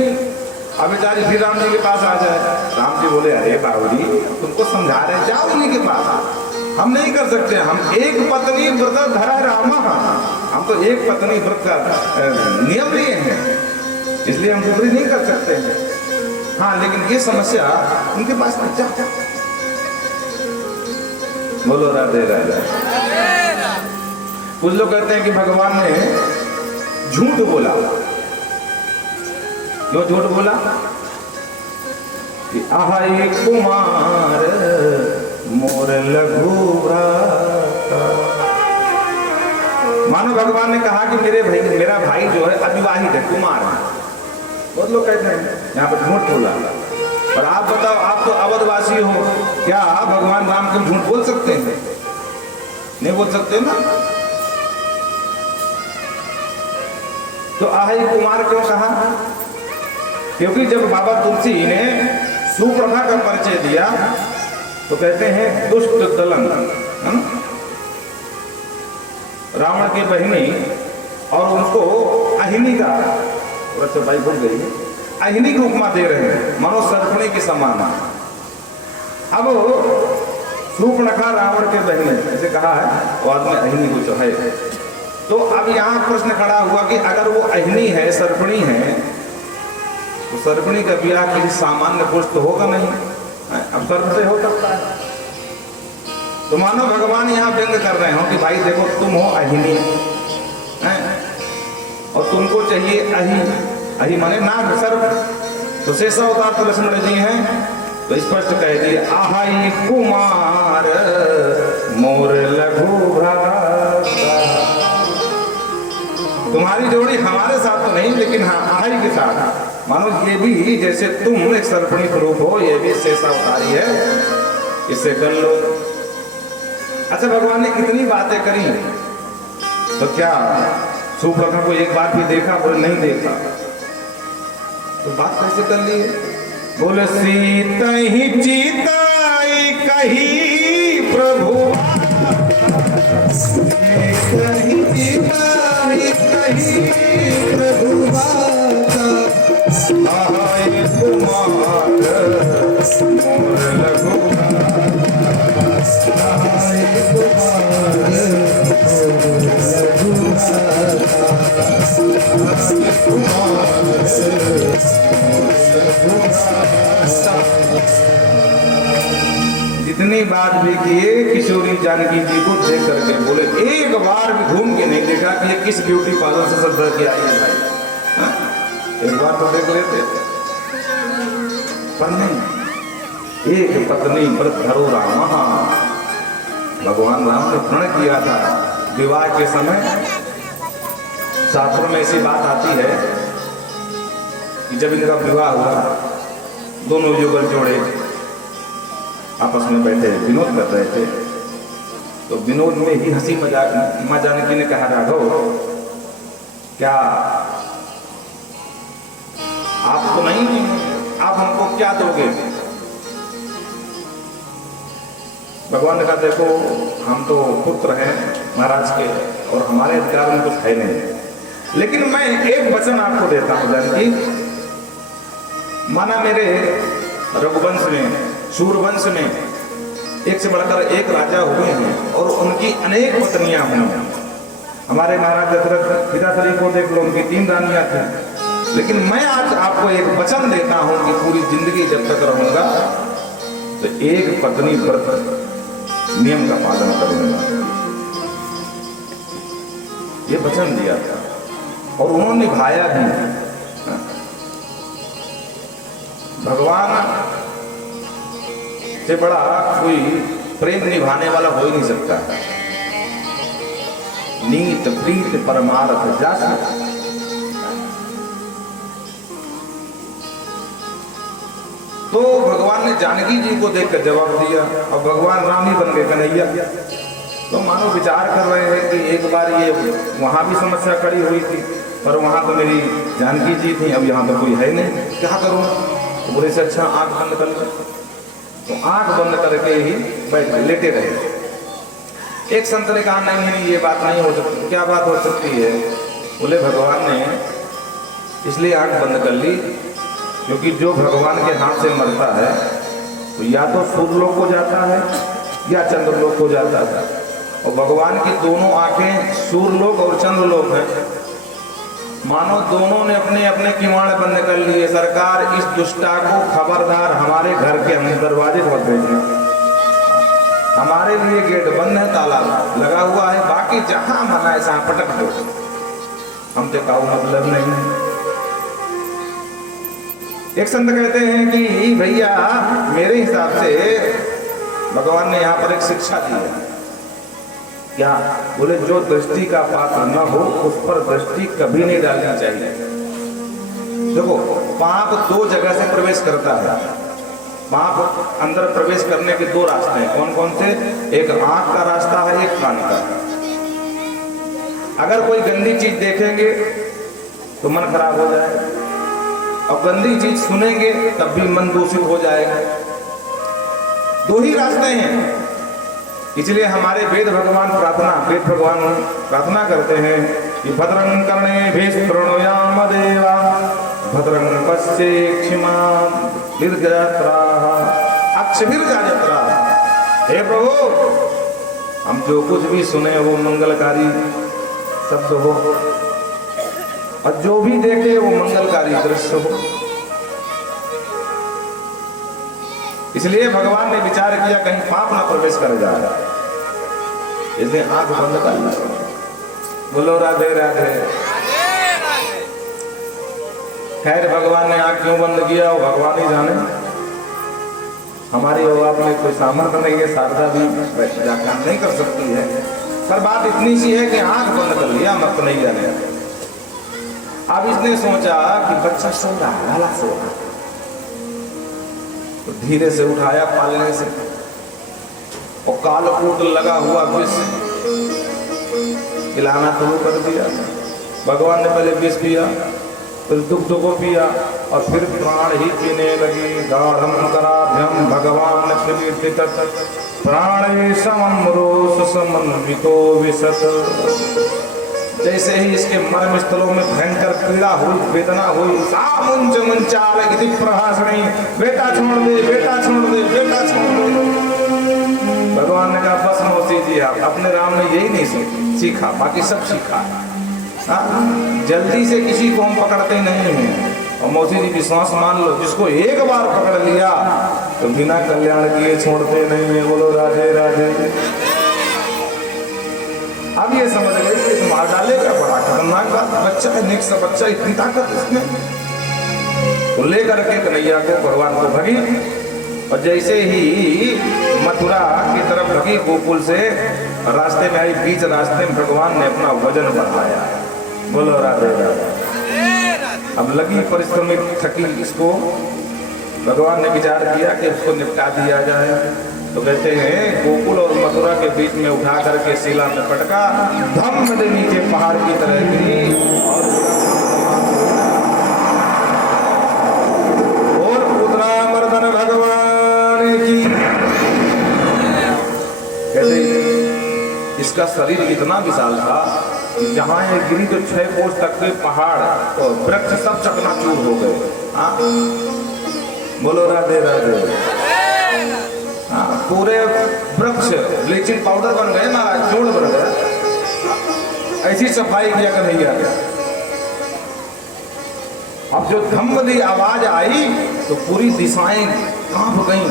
अब बेचारी फिर राम जी के पास आ जाए। राम जी बोले अरे बाबूजी तुमको समझा रहे, जाओ उन्हीं के पास, हम नहीं कर सकते। हम एक पत्नी व्रत धरा रामा, हम तो एक पत्नी व्रत का नियम लिए हैं, इसलिए हम दूसरी नहीं कर सकते हैं। हाँ लेकिन ये समस्या उनके पास नहीं। जा बोलो राधे राधे। कुछ लोग कहते हैं कि भगवान ने झूठ बोला। क्यों झूठ बोला? कि आहाई कुमार मोर लघु भ्राता। मानो भगवान ने कहा कि मेरा भाई जो है अविवाहित है, कुमार है। बहुत लोग कहते हैं यहाँ पर झूठ बोला। पर आप बताओ, आप तो अवधवासी हो, क्या भगवान राम को झूठ बोल सकते हैं? नहीं बोल सकते ना। तो आहाई कुमार क्यों कहा? क्योंकि जब बाबा तुलसी ने सुप्रभा का परिचय दिया तो कहते हैं दुष्ट दलन, है ना, रावण की बहिनी, और उसको अहिनी का, भाई भूल गई, अहिनी की उपमा दे रहे हैं, मानो सर्पणी के समान। अब सूर्पणखा रावण के बहिनी ऐसे कहा है, वो आदमी अहिनी को जो है। तो अब यहाँ प्रश्न खड़ा हुआ कि अगर वो अहिनी है, सर्पणी है, तो सर्पणी का ब्याह किसी सामान्य पुरुष तो होगा नहीं, अब सर्प से हो सकता है। तो मानो भगवान यहाँ व्यंग कर रहे हो कि भाई देखो, तुम हो अहिनी और तुमको चाहिए अहि माने नाग, सर्प। तो शेषा अवतार तो लक्ष्मण जी हैं, तो स्पष्ट कह दिए आहाई कुमार मोर लघु भ्राता। तुम्हारी जोड़ी हमारे साथ तो नहीं, लेकिन हाँ आहाई के साथ। मानो ये भी जैसे तुम एक सर्पणी स्वरूप हो, ये भी शेषा अवतारी है, इससे कर लो। अच्छा, भगवान ने इतनी बातें करी, तो क्या सुप्रभा को एक बार भी देखा? बोले नहीं देखा। तो बात कैसे कर ली? बोले सीता ही चिताई कही प्रभु, कही चिताई कही प्रभु आहाई कुमार मोर लघु भ्राता। जितनी बात भी किए, किशोरी जानकी जी को देख करके बोले, एक बार भी घूम के नहीं देखा कि ये किस ब्यूटी पार्लर से सब के आई है भाई। एक बार तो देख लेते, पर नहीं। एक पत्नी व्रत धरो राम, भगवान राम ने प्रण किया था विवाह के समय। शास्त्रों में ऐसी बात आती है कि जब इनका विवाह हुआ, दोनों युगल जोड़े आपस में बैठे विनोद कर रहे थे, तो विनोद में ही हंसी मजाक मां जानकी ने कहा, राघव क्या आप तो नहीं, आप हमको क्या दोगे? भगवान ने कहा, देखो हम तो पुत्र हैं महाराज के और हमारे अधिकार में कुछ है नहीं, लेकिन मैं एक वचन आपको देता हूं जानकी। माना मेरे रघुवंश में, सूर्यवंश में एक से बढ़कर एक राजा हुए हैं और उनकी अनेक पत्नियां हुई। हमारे महाराज दशरथ पिता शरीफ को देख लो, उनकी 3 रानियां थी। लेकिन मैं आज आपको एक वचन देता हूं कि पूरी जिंदगी जब तक रहूंगा तो एक पत्नी व्रत नियम का पालन करूंगा। ये वचन दिया था और उन्होंने निभाया भी। भगवान से बड़ा कोई प्रेम निभाने वाला हो ही नहीं सकता। नीत प्रीत परमार्थ जस, तो भगवान ने जानकी जी को देखकर जवाब दिया और भगवान राम ही बन गए कन्हैया। तो मानो विचार कर रहे हैं कि एक बार ये वहां भी समस्या खड़ी हुई थी, पर वहां तो मेरी जानकी जी थी, अब यहाँ तो कोई है नहीं, क्या करूं? तो बोले से अच्छा आंख बंद कर लो। तो आंख बंद करके ही बैठ लेटे रहे। एक संत ने कहा, नहीं ये बात नहीं हो सकती। क्या बात हो सकती है? बोले भगवान ने इसलिए आंख बंद कर ली क्योंकि जो भगवान के हाथ से मरता है तो या तो सूर्यलोक को जाता है या चंद्रलोक को जाता है, और भगवान की दोनों आंखें सूर्यलोक और चंद्रलोक हैं। मानो दोनों ने अपने अपने किवाड़ बंद कर लिए। सरकार, इस दुष्टा को खबरदार हमारे घर के हम दरवाजे पर भेजना। हमारे लिए गेट बंद है, ताला लगा हुआ है, बाकी जहां मना है जहां पटक दो, हमसे काऊ मतलब नहीं। एक संत कहते हैं कि भैया मेरे हिसाब से भगवान ने यहाँ पर एक शिक्षा दी है। क्या बोले? जो दृष्टि का पात्र न हो उस पर दृष्टि कभी नहीं डालनी चाहिए। देखो, पाप दो जगह से प्रवेश करता है। पाप अंदर प्रवेश करने के दो रास्ते हैं। कौन कौन से? एक आंख का रास्ता है, एक कान का। अगर कोई गंदी चीज देखेंगे तो मन खराब हो जाएगा, और गंदी चीज सुनेंगे तब भी मन दूषित हो जाएगा। दो ही रास्ते हैं। इसलिए हमारे वेद भगवान प्रार्थना करते हैं कि भद्रं कर्णेभिः शृणुयाम देवा, भद्रं पश्येक्षिमाभिर्यजत्राः अक्षभिर्यजत्राः। हे प्रभु, हम जो कुछ भी सुने वो मंगलकारी शब्द हो, और जो भी देखे वो मंगलकारी दृश्य हो। इसलिए भगवान ने विचार किया कहीं पाप ना प्रवेश कर जाए, इसलिए आंख बंद कर ली। बोलो राधे राधे। खैर, भगवान ने आंख क्यों बंद किया वो भगवान ही जाने। हमारी बाप में कोई सामर्थ्य नहीं है, शारदा भी काम नहीं कर सकती है, पर बात इतनी सी है कि आंख बंद कर लिया, मत नहीं जाने। अब इसने सोचा कि बच्चा सो रहा है, लाला सो रहा है, तो धीरे से उठाया पालने से, और कालकूट लगा हुआ विष पिलाना शुरू कर दिया। भगवान ने पहले विष पिया, फिर दुग्ध को पिया, और फिर प्राण ही पीने लगी। गाढ़ं कराभ्यं भगवान प्राणे सममरोष समन्वितो विशत। जैसे ही इसके मर्म स्थलों में भयंकर पीड़ा हुई, वेदना हुई, सामुंच मुंचाल इति प्रभाषणी, बेटा छोड़ दे, बेटा छोड़ दे, बेटा छोड़ दे। भगवान ने कहा बस मौसी जी, आप अपने राम ने यही नहीं सीखा, बाकी सब सीखा। जल्दी से किसी को हम पकड़ते नहीं हैं, और मौसी जी विश्वास मान लो, जिसको एक बार पकड़ लिया तो बिना कल्याण किए छोड़ते नहीं है। बोलो राधे राधे। अब ये समझ गए कि मार डालेगा, बड़ा खतरनाक बात, बच्चा है, नेक्स्ट सा बच्चा, इतनी ताकत इसमें। तो लेकर के कन्हैया को भगवान को भगी, और जैसे ही मथुरा की तरफ भगी गोकुल से, रास्ते में आई, बीच रास्ते में भगवान ने अपना वजन बढ़ाया। बोलो राधे राधे। अब लगी परिश्रमी, थकी, इसको भगवान ने विचार किया कि उसको निपटा दिया जाए। तो कहते हैं गोकुल और मथुरा के बीच में उठा करके शिला में पटका, धम्म से नीचे पहाड़ की तरह गिरी, और पुत्रामर्दन भगवान की। कहते इसका शरीर इतना विशाल था कि जहां ये गिरी तो 6 कोस तक के पहाड़ और वृक्ष सब चकनाचूर हो गए। बोलो राधे राधे। पूरे वृक्ष ब्लीचिंग पाउडर बन गए, महाराज चूर्ण बन गया। ऐसी सफाई किया कन्हैया। अब जो धम्म दी आवाज आई तो पूरी दिशाएं कांप गईं,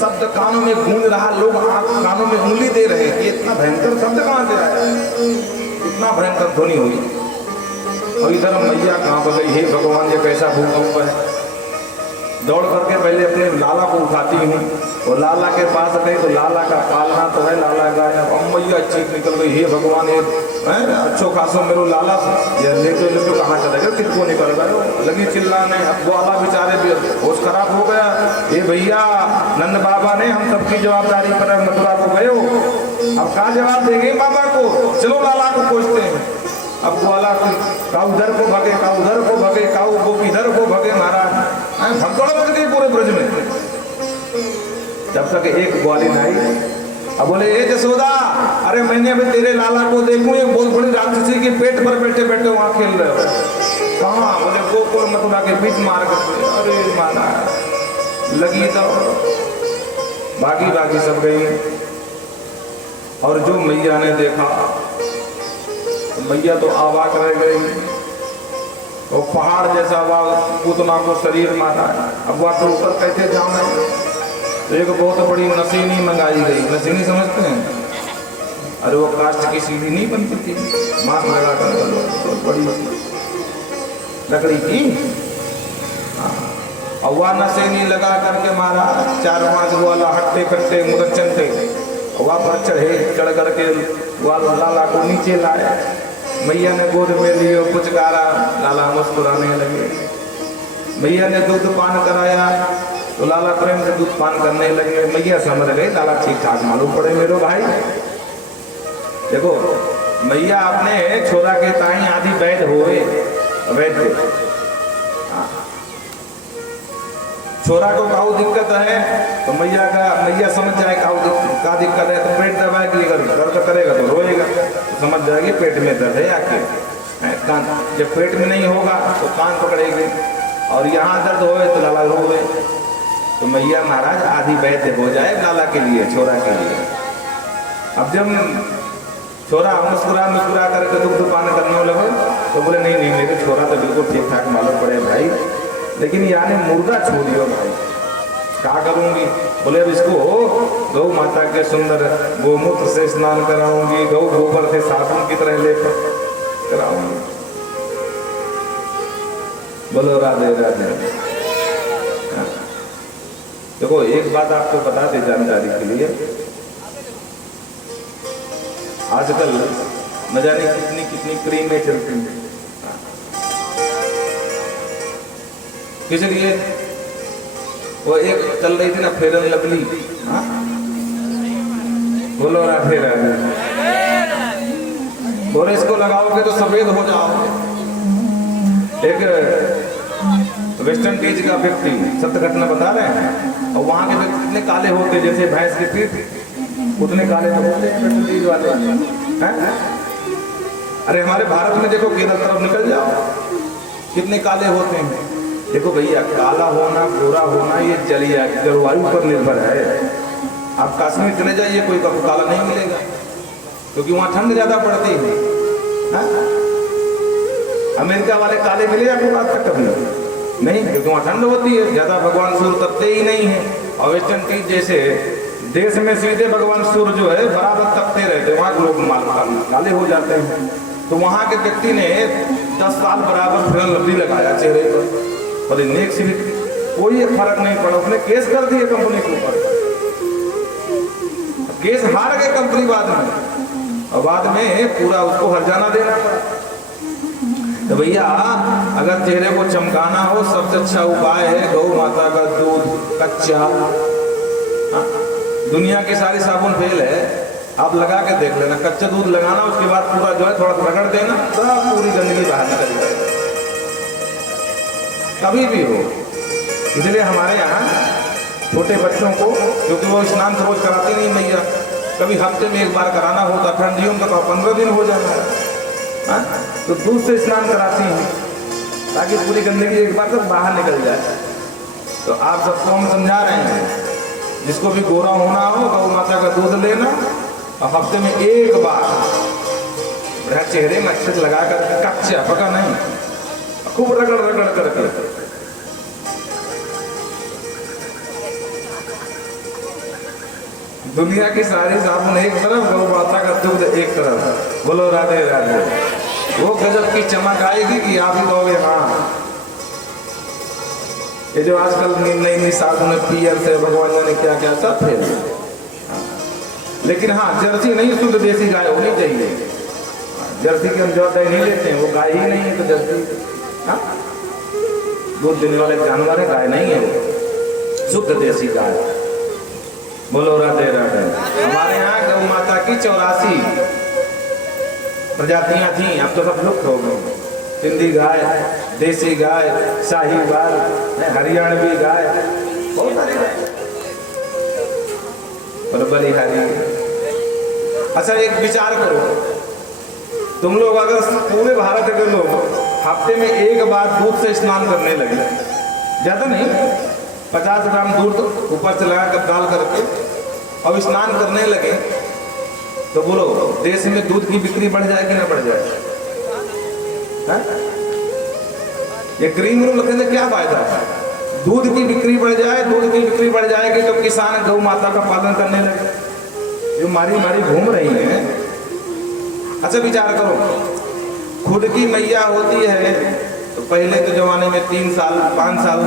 शब्द कानों में गूंज रहा, लोग कानों में उंगली दे रहे हैं कि इतना भयंकर शब्द कहां से आया, इतना भयंकर ध्वनि हुई। और इधर मैया कांप गई, हे भगवान ये कैसा भूकंप है। दौड़ करके पहले अपने लाला को उठाती हूँ, और लाला के पास गई तो लाला का पालना तो है, लाला गाया। अब मैया चीख निकल गई, हे भगवान ये अच्छो खासो मेरो लाला ये लेते लेते कहाँ चले गए, किसको निकल गए, लगी चिल्लाने। अब ग्वाला बेचारे भी होश खराब हो गया। ये भैया नंद बाबा ने हम सबकी जवाबदारी पर मथुरा को गए हो, अब कहाँ जवाब देंगे बाबा को, चलो लाला को पूछते हैं। अब ग्वाला काऊ उधर को भगे, काऊ उधर को भगे, काऊ गोपी इधर को भगे, महाराज भगदड़ मच गई पूरे ब्रज में। जब तक एक ग्वालिन आई, अब बोले ए जसोदा, अरे मैंने अभी तेरे लाला को देखूं, एक बहुत बड़ी राक्षसी के पेट पर बैठे बैठे वहां खेल रहे हो। कहाँ? बोले गोकुल मथुरा के बीच मार्ग पे। अरे माना लगी तो भागी भागी सब गई। और जो मैया ने देखा, मैया तो आवाक रह गई। तो पहाड़ जैसा वह पूतना को शरीर मारा, अब वह तो ऊपर कैसे जाऊं? तो एक बहुत बड़ी नसीनी मंगाई गई। नसीनी समझते हैं? अरे वो कास्ट की सीढ़ी नहीं बनती थी, मांस लगा कर बहुत बड़ी लकड़ी की। हाँ, और वह नसीनी लगा करके मारा, 4-5 वाला हट्टे कट्टे मुरचन थे, वह पर चढ़े, चढ़ करके वह लाला को नीचे लाए। मैया ने गोद में लियो पुचकारा, लाला मुस्कुराने लगे। मैया ने दूध पान कराया तो लाला प्रेम से दूध पान करने लगे। मैया समझ गए लाला ठीक ठाक मालूम पड़े मेरे भाई। देखो मैया अपने छोरा के ताई आदि वैद होए, वैद्य। छोरा को काऊ दिक्कत है तो मैया समझ जाए का दिक्कत है, तो पेट दबाए कि अगर दर्द करेगा तो रोएगा, तो समझ जाएगी पेट में दर्द है आके। कान जब पेट में नहीं होगा तो कान पकड़ेगी, और यहाँ दर्द होए तो लाला रोए। तो मैया महाराज आदि वैद्य हो जाए लाला के लिए, छोरा के लिए। अब जब छोरा मुस्कुरा करके दुग्ध पान करने लगे तो बोले नहीं मेरे छोरा तो बिल्कुल ठीक ठाक मालूम पड़े भाई, लेकिन यानी मुर्गा छोड़ियो भाई, क्या करूंगी? बोले अब इसको गौ माता के सुंदर गोमूत्र से स्नान कराऊंगी, गौ गोबर से साबुन की तरह ले कराऊंगी। बोलो राधे राधे। देखो एक बात आपको बता दे जानकारी के लिए, आजकल न जाने कितनी क्रीमें चलती हैं। किस लिए? वो एक चल रही थी ना फेयर एंड लवली, बोलो राधे राधे। बोले इसको लगाओगे तो सफेद हो जाओगे। एक वेस्टर्न टीज का व्यक्ति सत्य घटना बता रहे हैं, और वहां के व्यक्ति कितने काले होते, जैसे भैंस के पीठ उतने काले तो होते हैं वेस्टर्न टीज वाले हैं। अरे हमारे भारत में देखो केरल तरफ निकल जाओ कितने काले होते हैं। देखो भैया काला होना गोरा होना ये जलवायु पर निर्भर है। आप कश्मीर चले जाइए कोई काला नहीं मिलेगा, क्योंकि वहाँ ठंड ज्यादा पड़ती है। अमेरिका वाले काले मिले आपको बात तक कभी नहीं, क्योंकि वहाँ ठंड होती है ज्यादा, भगवान सूर्य तपते ही नहीं है। और वेस्टर्न टीज जैसे देश में सीधे भगवान सूर्य जो है बराबर तपते रहते, वहाँ लोग काले हो जाते हैं। तो वहाँ के व्यक्ति ने 10 साल बराबर फेयर लवली लगाया चेहरे पर, और नेक से भी कोई फर्क नहीं पड़ा। उसने केस कर दिए कंपनी के ऊपर, केस हार गए कंपनी बाद में, और बाद में पूरा उसको हर्जाना देना पड़ा। तो भैया अगर चेहरे को चमकाना हो सबसे अच्छा उपाय है गौ माता का दूध कच्चा। दुनिया की सारी साबुन फेल है, आप लगा के देख लेना, कच्चा दूध लगाना, उसके बाद पूरा जो है थोड़ा रगड़ देना, सब पूरी गंदगी बाहर निकल जाएगी कभी भी हो। इसलिए हमारे यहाँ छोटे बच्चों को, क्योंकि वो स्नान तो रोज कराते नहीं मैया, कभी हफ्ते में एक बार कराना होता, ठंडियों में तो 15 दिन हो जाना है, तो दूध से स्नान कराती हैं ताकि पूरी गंदगी एक बार तक बाहर निकल जाए। तो आप सबको हम समझा रहे हैं, जिसको भी गोरा होना हो गौ माता का दूध लेना, और हफ्ते में एक बार चेहरे में अच्छे से लगा कर, कच्चा पका नहीं, खूब रगड़ करके। दुनिया की सारी साबुन एक तरफ, गौ माता का दूध एक तरफ। बोलो राधे राधे। वो गजब की चमक आएगी कि आप ही कहोगे हाँ। ये जो आजकल नई साबुन पियर से भगवान ने क्या क्या सब फेल। लेकिन हाँ जर्सी नहीं, शुद्ध देसी गाय होनी चाहिए। जर्सी के हम जो दही नहीं लेते हैं वो गाय ही नहीं है, तो जर्सी दूध देने वाले जानवर है, गाय नहीं है वो, शुद्ध देसी गाय। बोलो राधे राधे। हमारे यहाँ गौ माता की 84 प्रजातियां थी, अब तो सब लुप्त हो गई। सिंधी गाय, देसी गाय, साहिवाल, हरियाणवी गाय, बहुत सारी गाय, बलिहारी। अच्छा एक विचार करो, तुम लोग अगर पूरे भारत के लोग हफ्ते में एक बार दूध से स्नान करने लगे, ज्यादा नहीं, 50 ग्राम दूध ऊपर से लगा कर डाल करके और स्नान करने लगे, तो बोलो देश में दूध की बिक्री बढ़ जाए कि ना बढ़ जाए? ये क्रीम रूम लगने से क्या फायदा है? दूध की बिक्री बढ़ जाए, दूध की बिक्री बढ़ जाएगी तो किसान गौ माता का पालन करने लगे, जो मारी मारी घूम रही हैं। अच्छा विचार करो, खुद की मैया होती है तो पहले के जमाने में 3 साल 5 साल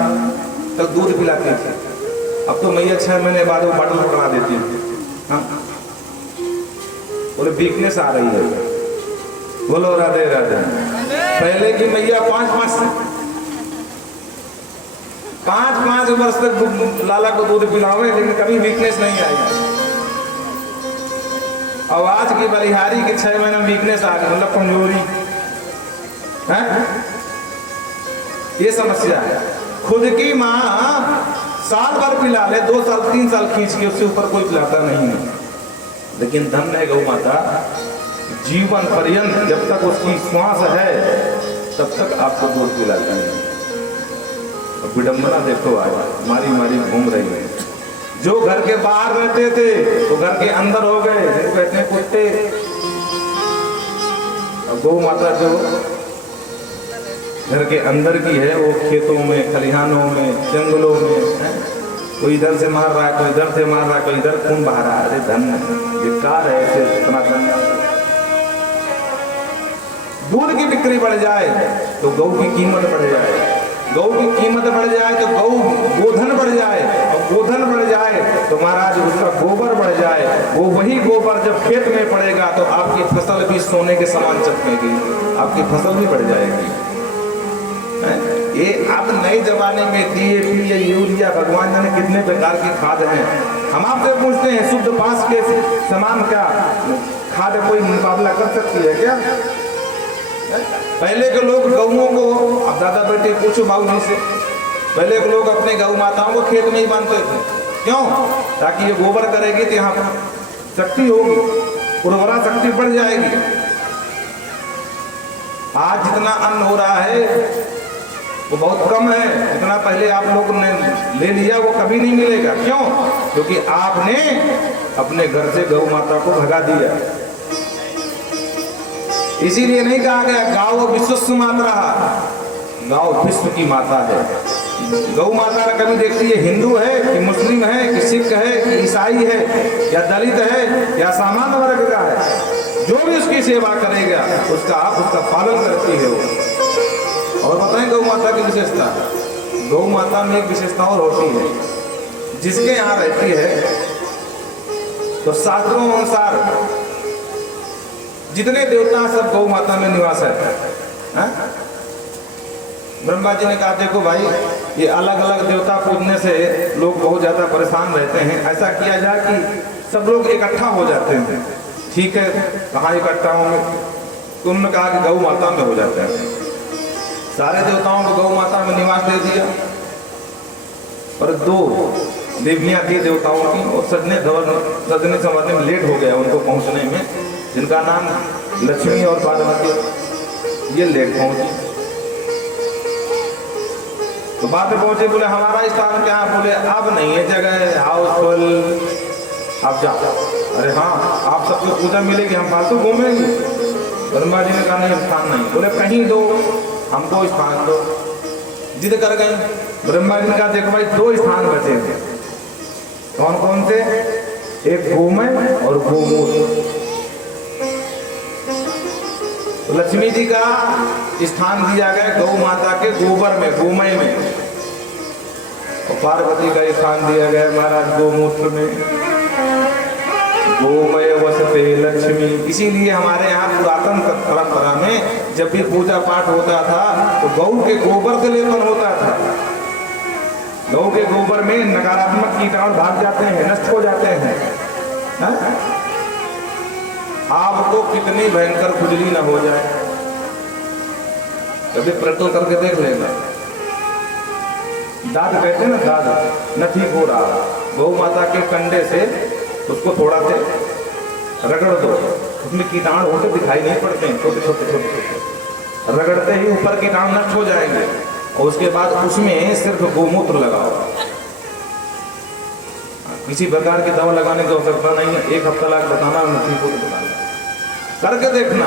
तक दूध पिलाती थी, अब तो मैया 6 महीने बाद वो बॉटल पकड़ा देती है। हाँ, बोले वीकनेस आ रही है। बोलो राधे राधे। पहले की मैया 5-5 वर्ष तक लाला को दूध पिलावे, लेकिन कभी वीकनेस नहीं आई। और आज की बलिहारी के 6 महीना वीकनेस आ गई, मतलब कमजोरी है। ये समस्या है। खुद की माँ साल भर पिला ले, 2 साल 3 साल खींच के, उससे ऊपर कोई पिलाता नहीं है। लेकिन धन्य है गौ माता, जीवन पर्यंत जब तक उसकी श्वास है तब तक आपको दूध पिलाता है। विडंबना देखो, आज मारी मारी घूम रही है। जो घर के बाहर रहते थे वो घर के अंदर हो गए, जिनको कहते हैं कुत्ते। गौ माता जो घर के अंदर की है, वो खेतों में, खलिहानों में, जंगलों में है। कोई इधर से मार रहा है, कोई इधर से मार रहा है, कोई इधर खून बहा रहा है। अरे धन्य बेकार है ऐसे सनातन। दूध की बिक्री बढ़ जाए तो गौ की कीमत बढ़ जाए, गौ की कीमत बढ़ जाए तो गौ गोधन बढ़ जाए, और गोधन बढ़ जाए तो महाराज उसका गोबर बढ़ जाए। वो वही गोबर जब खेत में पड़ेगा तो आपकी फसल भी सोने के समान चमकेगी, आपकी फसल भी बढ़ जाएगी। ये अब नए जमाने में DAP या यूरिया, भगवान जाने कितने प्रकार की खाद हैं। हम आपसे पूछते हैं, शुद्ध पास के समान क्या खाद कोई मुकाबला कर सकती है क्या? पहले के लोग गौओं को, अब दादा बेटे पूछो बाबूजी से, पहले के लोग अपने गौ माताओं को खेत में ही बांधते थे। क्यों? ताकि ये गोबर करेगी तो यहाँ पर शक्ति होगी, उर्वरा शक्ति बढ़ जाएगी। आज जितना अन्न हो रहा है वो बहुत कम है, जितना पहले आप लोगों ने ले लिया वो कभी नहीं मिलेगा। क्यों? क्योंकि आपने अपने घर से गौ माता को भगा दिया। इसीलिए नहीं कहा गया गाओ विश्व माता, गाओ विश्व की माता है। गौ माता कभी देखती है हिंदू है कि मुस्लिम है कि सिख है कि ईसाई है या दलित है या सामान्य वर्ग का है, जो भी उसकी सेवा करेगा उसका पालन करती है वो। और बताएं गौ माता की विशेषता, गौ माता में एक विशेषता और होती है, जिसके यहाँ रहती है तो शास्त्रों अनुसार जितने देवता सब गौ माता में निवास है। ब्रह्मा जी ने कहा देखो भाई, ये अलग अलग देवता पूजने से लोग बहुत ज्यादा परेशान रहते हैं, ऐसा किया जाए कि सब लोग इकट्ठा हो जाते हैं। ठीक है, कहाँ इकट्ठा होंगे? तो उन्होंने कहा कि गौ माता में हो जाते हैं। सारे देवताओं को गौ माता में निवास दे दिया, और 2 देवियां थी देवताओं की, और सजने संवरने में लेट हो गया उनको पहुंचने में, जिनका नाम लक्ष्मी और पार्वती। ये लेट पहुंची तो बाद में पहुंचे, बोले हमारा स्थान क्या? बोले अब नहीं है जगह, हाउसफुल, आप जाओ। अरे हाँ, आप सबको पूजा मिलेगी, हम फालतू घूमेंगे। ब्रह्मा जी ने कहा नहीं, स्थान नहीं। बोले कहीं दो, हमको स्थान दो। जिद कर गए। ब्रह्मा जी ने कहा देखो भाई, 2 स्थान बचे थे। कौन कौन से? एक गोमय और गोमूत्र। तो लक्ष्मी जी का स्थान दिया गया गौ माता के गोबर में, गोमय में, और पार्वती का स्थान दिया गया महाराज गोमूत्र में। गोमय वसते लक्ष्मी। इसीलिए हमारे यहाँ पुरातन परंपरा में जब भी पूजा पाठ होता था तो गौ के गोबर से लेपन होता था। गौ के गोबर में नकारात्मक कीटाणु भाग जाते हैं, नष्ट हो जाते हैं। आपको कितनी भयंकर खुजली न हो जाए, कभी प्रयत्न करके देख लेना। दाद कहते हैं ना, दाद न ठीक हो रहा, गौ माता के कंडे से उसको थोड़ा से रगड़ दो, उसमें कीटाणु होते दिखाई नहीं पड़ते हैं, छोटे छोटे। रगड़ते ही ऊपर कीटाणु नष्ट हो जाएंगे, और उसके बाद उसमें सिर्फ गोमूत्र लगाओ। किसी प्रकार की दवा लगाने की आवश्यकता नहीं है, 1 हफ्ता लग बताना, ठीक हो तो बताना, करके देखना।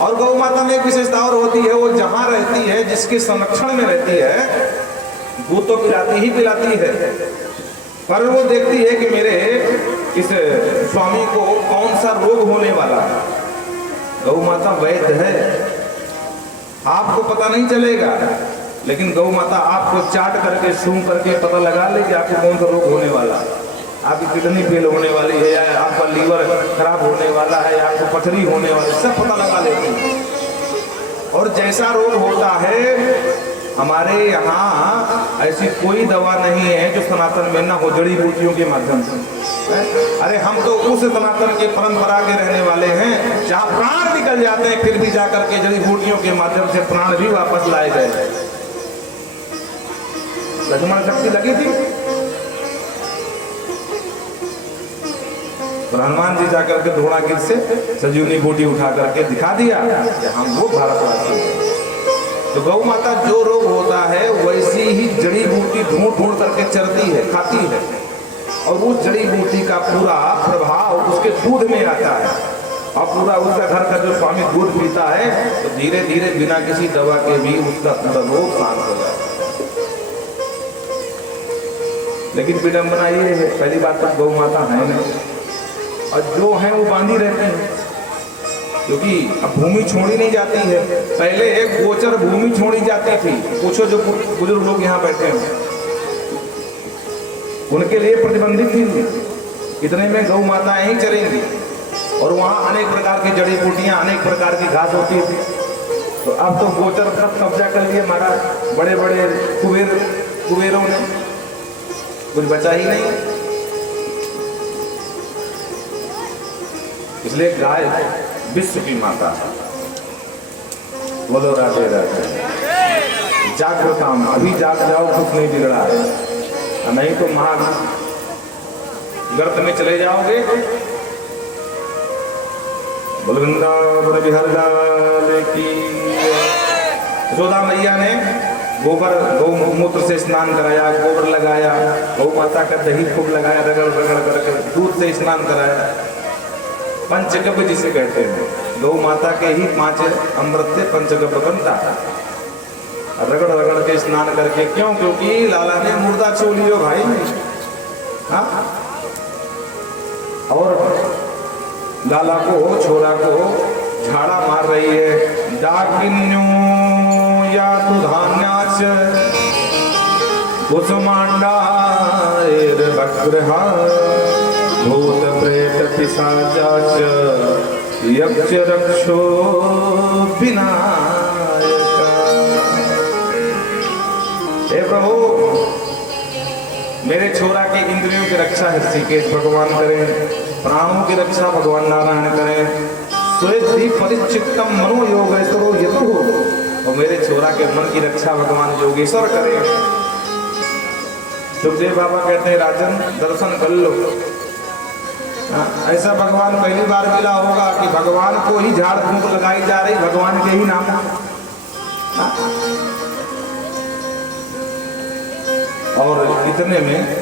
और गौ माता में एक विशेषता और होती है, वो जहाँ रहती है, जिसके संरक्षण में रहती है, वो तो पिलाती ही पिलाती है, पर वो देखती है कि मेरे इस स्वामी को कौन सा रोग होने वाला है। गौ माता वैद्य है, आपको पता नहीं चलेगा, लेकिन गौ माता आपको चाट करके सूंघ करके पता लगा ले कि आपको कौन सा रोग होने वाला है, आपकी किडनी फेल होने वाली है, या आपका लीवर खराब होने वाला है, या आपको पथरी होने वाली, सब पता लगा लेती है। और जैसा रोग होता है, हमारे यहाँ ऐसी कोई दवा नहीं है जो सनातन में ना हो जड़ी बूटियों के माध्यम से। अरे हम तो उस सनातन के परंपरा के रहने वाले हैं जहाँ प्राण निकल जाते हैं, फिर भी जाकर के जड़ी बूटियों के माध्यम से प्राण भी वापस लाए गए। लक्ष्मण शक्ति लगी थी, और हनुमान जी जाकर के द्रोणागिर से संजीवनी बूटी उठा करके दिखा दिया कि हम वो भारतवासी हैं। तो गौ माता जो रोग होता है वैसी ही जड़ी बूटी ढूंढ ढूंढ करके चरती है, खाती है, और उस जड़ी बूटी का पूरा प्रभाव उसके दूध में आता है, और पूरा उसका घर का जो स्वामी दूध पीता है तो धीरे धीरे बिना किसी दवा के भी उसका पूरा रोग शांत हो जाता है। लेकिन विडंबना ये है, पहली बात तो गौ माता है नहीं, और जो है वो बांधी रहती है, क्योंकि अब भूमि छोड़ी नहीं जाती है। पहले एक गोचर भूमि छोड़ी जाती थी, पूछो जो बुजुर्ग लोग यहाँ बैठे हैं उनके लिए प्रतिबंधित थी, इतने में गौ माताएं ही चरेंगी, और वहाँ अनेक प्रकार की जड़ी बूटियाँ, अनेक प्रकार की घास होती थी। तो अब तो गोचर सब कब्जा कर लिए हमारा बड़े बड़े कुबेरों ने, कुछ बचा ही नहीं। इसलिए गाय विश्व की माता है। बोलो राधे राधे। जागृताम, अभी जाग जाओ, कुछ नहीं बिगड़ा है, नहीं तो महा गर्त में चले जाओगे। बोल वृंदावन बिहार लाल की। यशोदा मैया ने गोबर गौमूत्र से स्नान कराया, गोबर लगाया, गौ माता का दही खूब लगाया, रगड़ रगड़ करके दूध से स्नान कराया, पंचगव्य जिसे कहते हैं। गौ माता के ही 5 अमृत से पंचगव्य बनता है, रगड़ रगड़ के स्नान करके। क्यों? क्योंकि लाला ने मुर्दा छू लियो भाई। हाँ, और लाला को, छोरा को झाड़ा मार रही है। डाकिन्यो या तु धान्याच कुसुमांडाएर वक्रहा भूत प्रेत पिशाचाच यक्ष रक्षो विनायका। हे प्रभु, मेरे छोरा के इंद्रियों की रक्षा ऋषिकेश भगवान करें, प्राणों की रक्षा भगवान नारायण करें। स्वेद्धि परिचित्तम मनो योगेश्वरो यतु, और मेरे छोरा के मन की रक्षा भगवान योगेश्वर करें। सुखदेव बाबा कहते हैं राजन दर्शन कर लो। ऐसा भगवान पहली बार मिला होगा कि भगवान को ही झाड़ फूंक लगाई जा रही, भगवान के ही नाम। और इतने में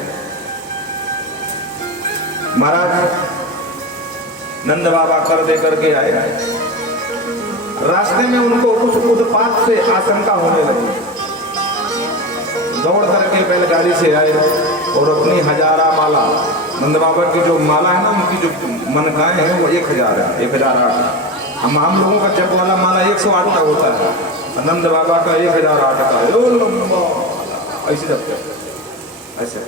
महाराज नंद बाबा कर दे करके आए। रास्ते में उनको कुछ उत्पात से आशंका होने लगी, दौड़ करके बैलगाड़ी से आए और अपनी हजारा माला, नंद बाबा की जो माला है ना, उनकी जो मनकाएं हैं वो 1000 है, 1008। हम लोगों का जप वाला माला 108 का होता है, नंद बाबा का 1008 का है। ऐसे जपते ऐसे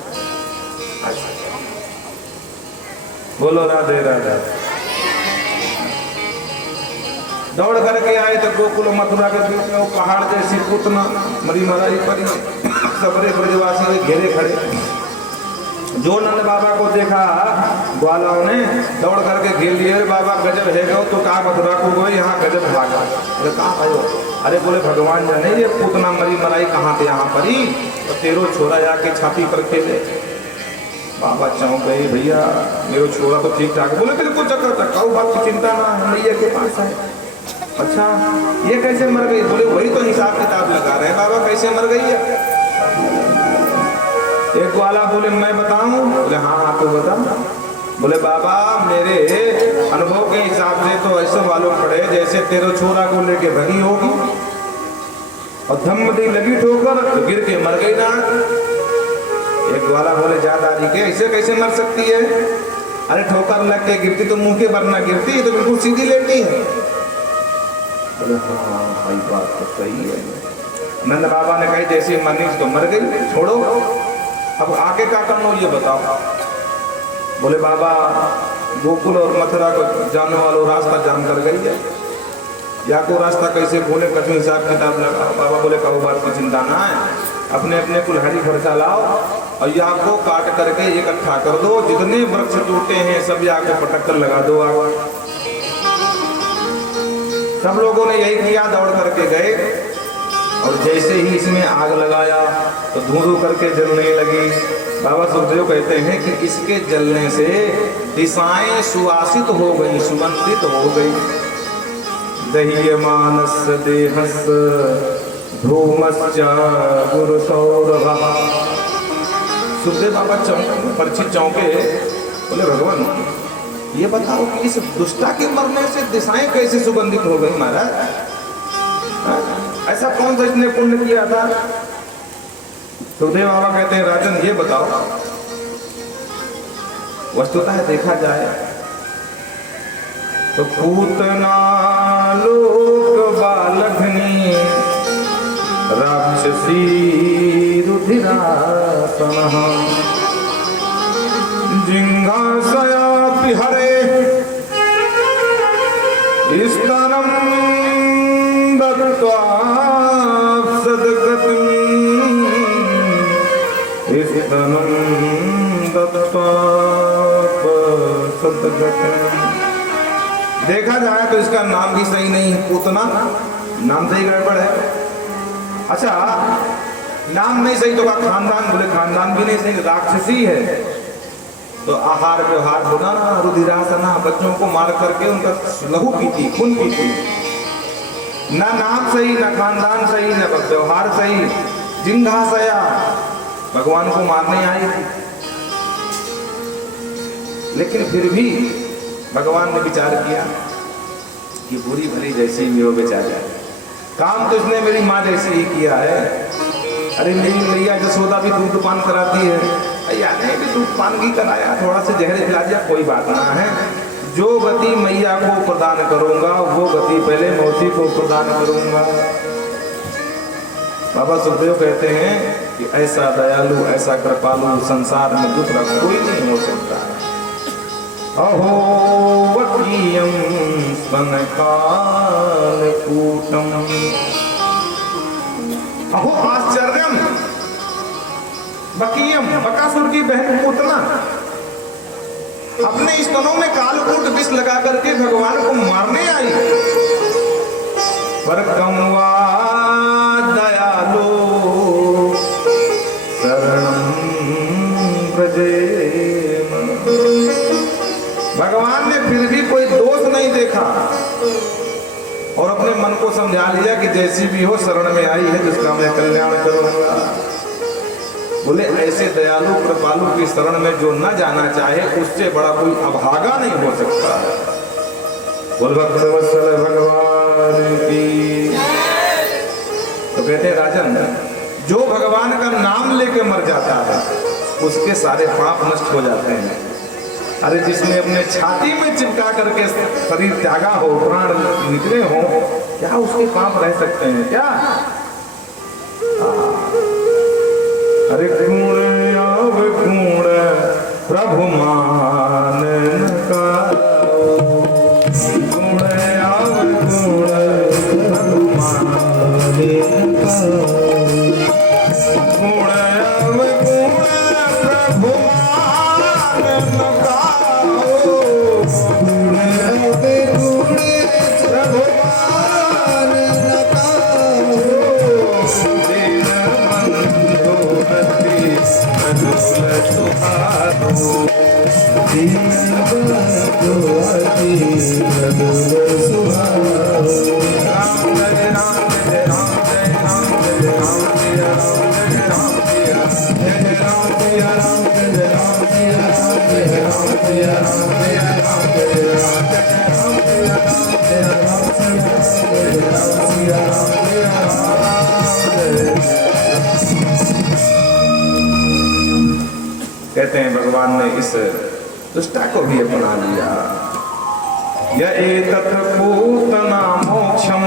ऐसे। बोलो राधे राधे। दौड़ करके आए तो गोकुल मथुरा के बीच में वो पहाड़ जैसी पुतना मरी मराई परी, सबरे ब्रजवासी घेरे खड़े। जो नंद बाबा को देखा ग्वालों ने दौड़ करके घेर लिए। बाबा गजब है गो, तो कहा मथुरा को गए, यहाँ गजब भागा। अरे कहाँ भाई? अरे बोले भगवान जाने ये पुतना मरी मराई कहाँ थे यहाँ पर ही, तो तेरो छोरा जाके छाती पर खेले। बाबा चौंक गए, भैया मेरा छोरा तो ठीक ठाक। बोले बिल्कुल चक्कर चक्का, बात की चिंता ना, मैया के पास है। अच्छा ये कैसे मर गई? बोले वही तो हिसाब किताब लगा रहे हैं बाबा, कैसे मर गई है। एक वाला बोले मैं बताऊं? बोले हाँ हाँ तो बता। बोले बाबा मेरे अनुभव के हिसाब से तो ऐसे मालूम पड़े जैसे तेरे छोरा को लेके भगी होगी और धम्म दी लगी ठोकर तो गिर के मर गई ना। एक ग्वाला बोले जादारी के ऐसे कैसे मर सकती है? अरे ठोकर लग के गिरती तो मुंह के भर ना गिरती, ये तो बिल्कुल सीधी लेटी है। बोले हाँ भाई बात तो सही है। नंद बाबा ने कही जैसी मरनी तो मर गई, छोड़ो अब आगे क्या करना ये बताओ। बोले बाबा गोकुल और मथुरा को जाने वालों रास्ता जान कर गई है, या को रास्ता कैसे बोले कठिन हिसाब किताब लगा। बाबा बोले कहो बात की चिंता ना है, अपने अपने कुल्हाड़ी खर्चा लाओ और या को काट करके इकट्ठा कर दो, जितने वृक्ष टूटे हैं सब या को पटक कर लगा दो आग। सब लोगों ने यही किया, दौड़ करके गए और जैसे ही इसमें आग लगाया तो धुआं करके जलने लगी। बाबा सुखदेव कहते हैं कि इसके जलने से दिशाएं सुवासित हो गई, सुगंधित हो गई। दह्यमानस देहस धूमश्च गुरु सौरभ। सुखदेव बाबा परिचित चौंके, बोले भगवान ये बताओ कि इस दुष्टा के मरने से दिशाएं कैसे सुगंधित हो गई महाराज? ऐसा कौन सा इसने पुण्य किया था? सुखदेव बाबा कहते हैं राजन ये बताओ, वस्तुतः देखा जाए तो पूतना लोक बालघनी राक्षसी रुधिरासनः जिंघासयापि हरे स्तनम दत्त्वा सद्गतिं स्तनम दत्त्वा सद्गतिं। देखा जाए तो इसका नाम भी सही नहीं है, पूतना नाम सही गड़बड़ है। अच्छा नाम नहीं सही तो का खानदान, बोले खानदान भी नहीं सही, राक्षसी है। तो आहार व्यवहार होना ना रुधिरासना, बच्चों को मार करके उनका लहू पीती, खून पीती। ना नाम सही, ना खानदान सही, ना व्यवहार सही। जिंघासया भगवान को मारने आई थी, लेकिन फिर भी भगवान ने विचार किया कि बुरी भली जैसी भी हो बेचारी, काम तो इसने मेरी माँ जैसे ही किया है। अरे मेरी मैया जसोदा भी दूध पान कराती है, भैया ने भी दूध पान भी कराया, थोड़ा सा जहर खिला दिया, कोई बात ना है। जो गति मैया को प्रदान करूंगा वो गति पहले मौसी को प्रदान करूंगा। बाबा सुखदेव कहते हैं कि ऐसा दयालु, ऐसा कृपालु संसार में दूसरा कोई नहीं हो सकता। अहो वकीयम स्तनकालकूटम, अहो आश्चर्यम वकीयम, बकासुर की बहन पूतना अपने स्तनों में कालकूट विष लगा करके भगवान को मारने आई। पर कमवा दयालु शरणं व्रजेम, भगवान ने फिर भी कोई दोष नहीं देखा और अपने मन को समझा लिया कि जैसी भी हो शरण में आई है जिसका मैं कल्याण करूंगा। बोले ऐसे दयालु कृपालु की शरण में जो न जाना चाहे उससे बड़ा कोई अभागा नहीं हो सकता। बोल भक्तवत्सल भगवान की। तो कहते हैं राजन, जो भगवान का नाम लेके मर जाता है उसके सारे पाप नष्ट हो जाते हैं। अरे जिसने अपने छाती में चिपका करके शरीर त्यागा हो, प्राण निकले हो, क्या उसके पाप रह सकते हैं क्या? अरे गुण अब गुण प्रभु मान का, गुण अब गुण प्रभु मान का, गुण अब गुण प्रभु मान का, गुण अब गुण प्रभु मान का। इस दुष्टा को भी अपना लिया। य एतत् पूतना मोक्षम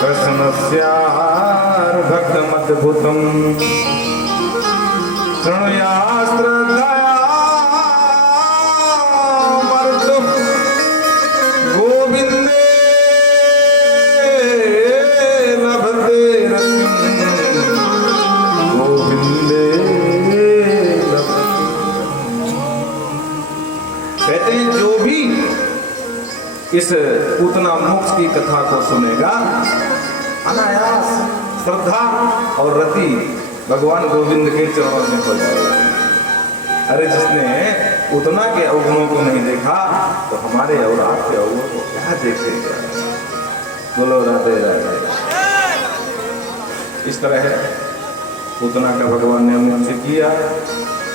कृष्णस्यार्भकमद्भुतम् शृणुयास्त्र दयामर्दुः गोविन्दे लभते रतिम् गोविन्दे लभते। कहते हैं जो भी इस पूतना मोक्ष की कथा को सुनेगा अनायास श्रद्धा और रति भगवान गोविंद के चरणों में हो जाएगा। अरे जिसने पूतना के अवगुणों को नहीं देखा तो हमारे और आपके अवगुणों को क्या देखेगा। बोलो राधे राधे। इस तरह है पूतना का भगवान ने हमसे किया।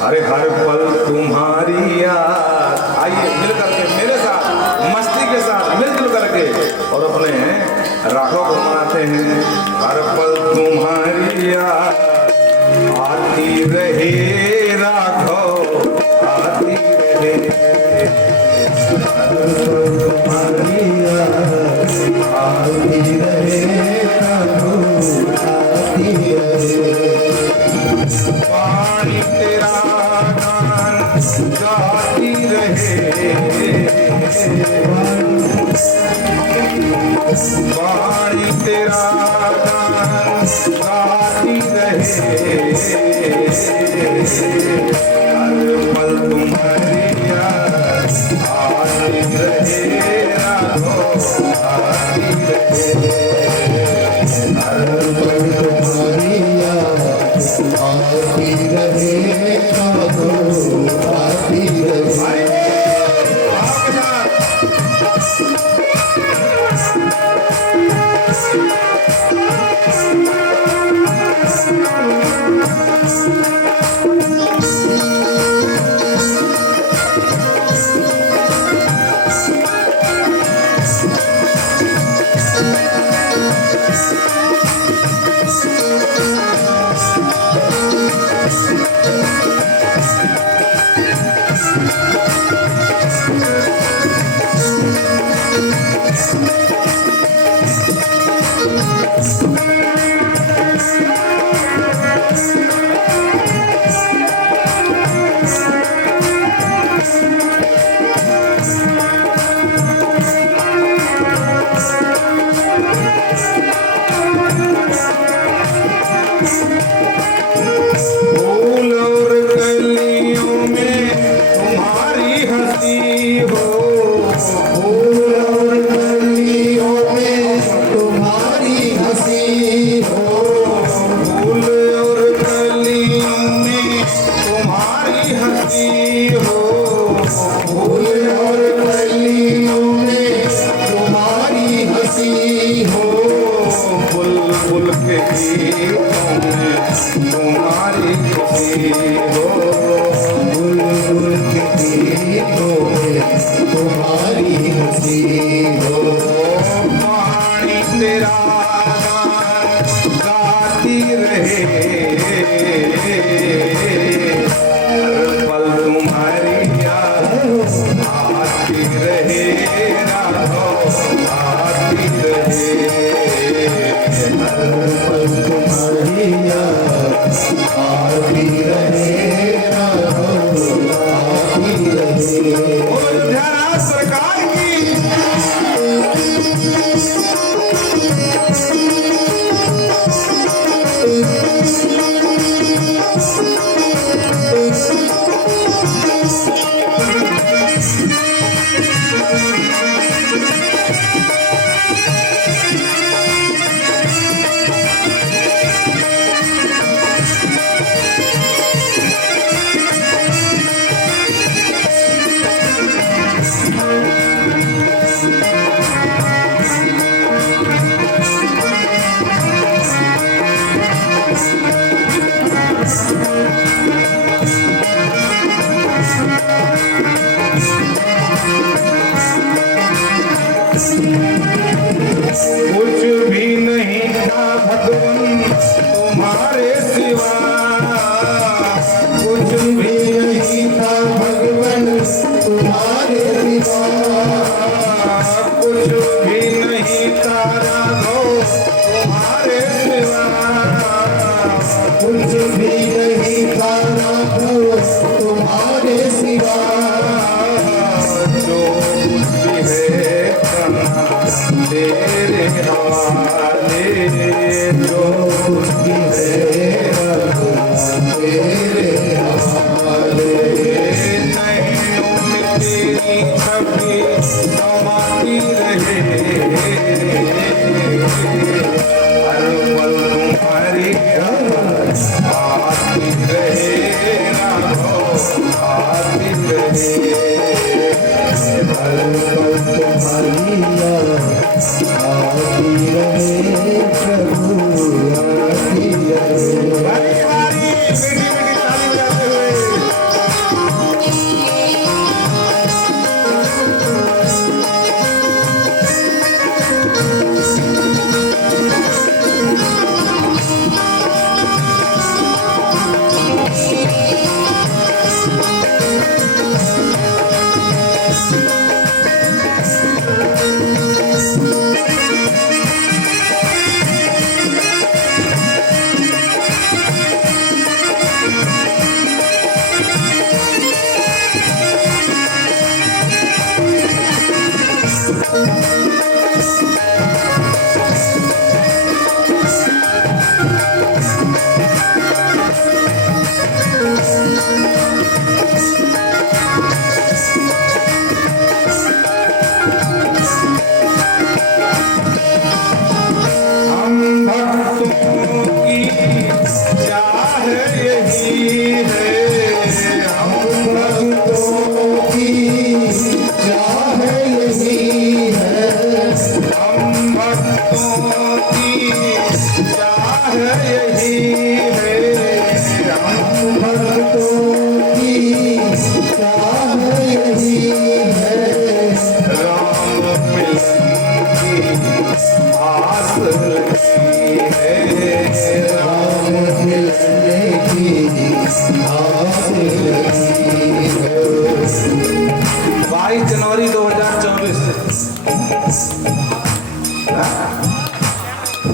अरे हर पल तुम्हारी याद। आइए मिलकर के मेरे साथ मस्ती के साथ मिलजुल करके और अपने राघव को मनाते हैं। हर पल तुम्हारी याद आती रहे राघव आती रहे। हर पल तुम्हारी याद आती रहे राघव आती रहे। पानी तेरा गान गाती रहे। पानी तेरा गान गाती रहे। हर पल तुम्हारी याद आती रहे राघव आती रहे। हर पल तुम्हारी याद आती रहे राघव आती रहे। कुछ भी नहीं था भगवान तुम्हारे सिवा, कुछ भी नहीं था।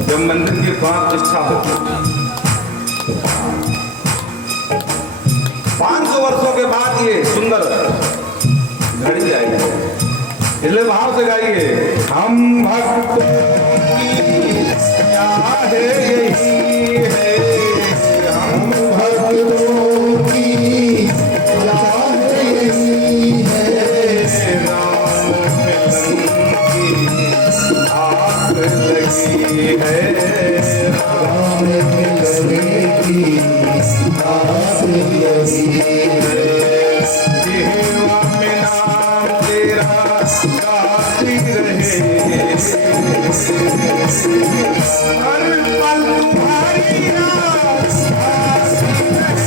जब मंदिर की प्राण प्रतिष्ठा होती 500 वर्षों के बाद ये सुंदर घड़ी आएगी। इसलिए भाव से गाइए, हम भक्तों की चाह यही है, हम भक्तों की चाह यही है, राम मिलन की आस लगी है, राम मिलन की आस लगी है, जीवा में नाम तेरा गाती रहे, हर पल तुम्हारी आस आसी रहे,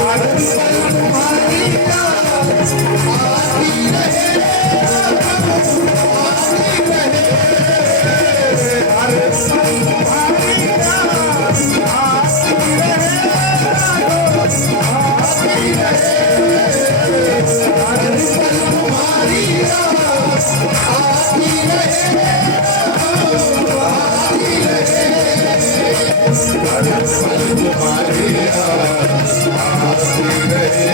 हर पल तुम्हारी आस आसी रहे, हर पल तुम्हारी आस आसी रहे, आसी रहे, हर पल तुम्हारी आस आसी रहे, आसी रहे, हर पल तुम्हारी आस आसी रहे,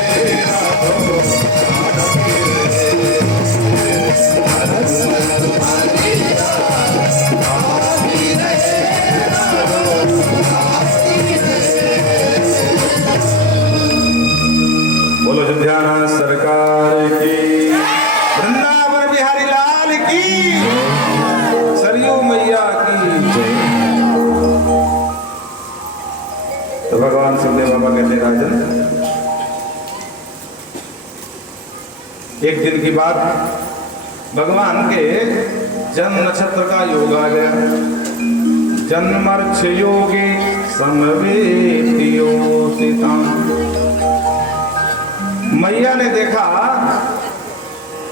बोलो लुधियाना सरकार की, वृंदावन बिहारी लाल की, सरयू मैया की जय। तो भगवान सुखदेव बाबा कहते राजन, एक दिन की बात, भगवान के जन्म नक्षत्र का योग आ गया। जन्मर्क्ष योगी समवेतियोसिताम्। मैया ने देखा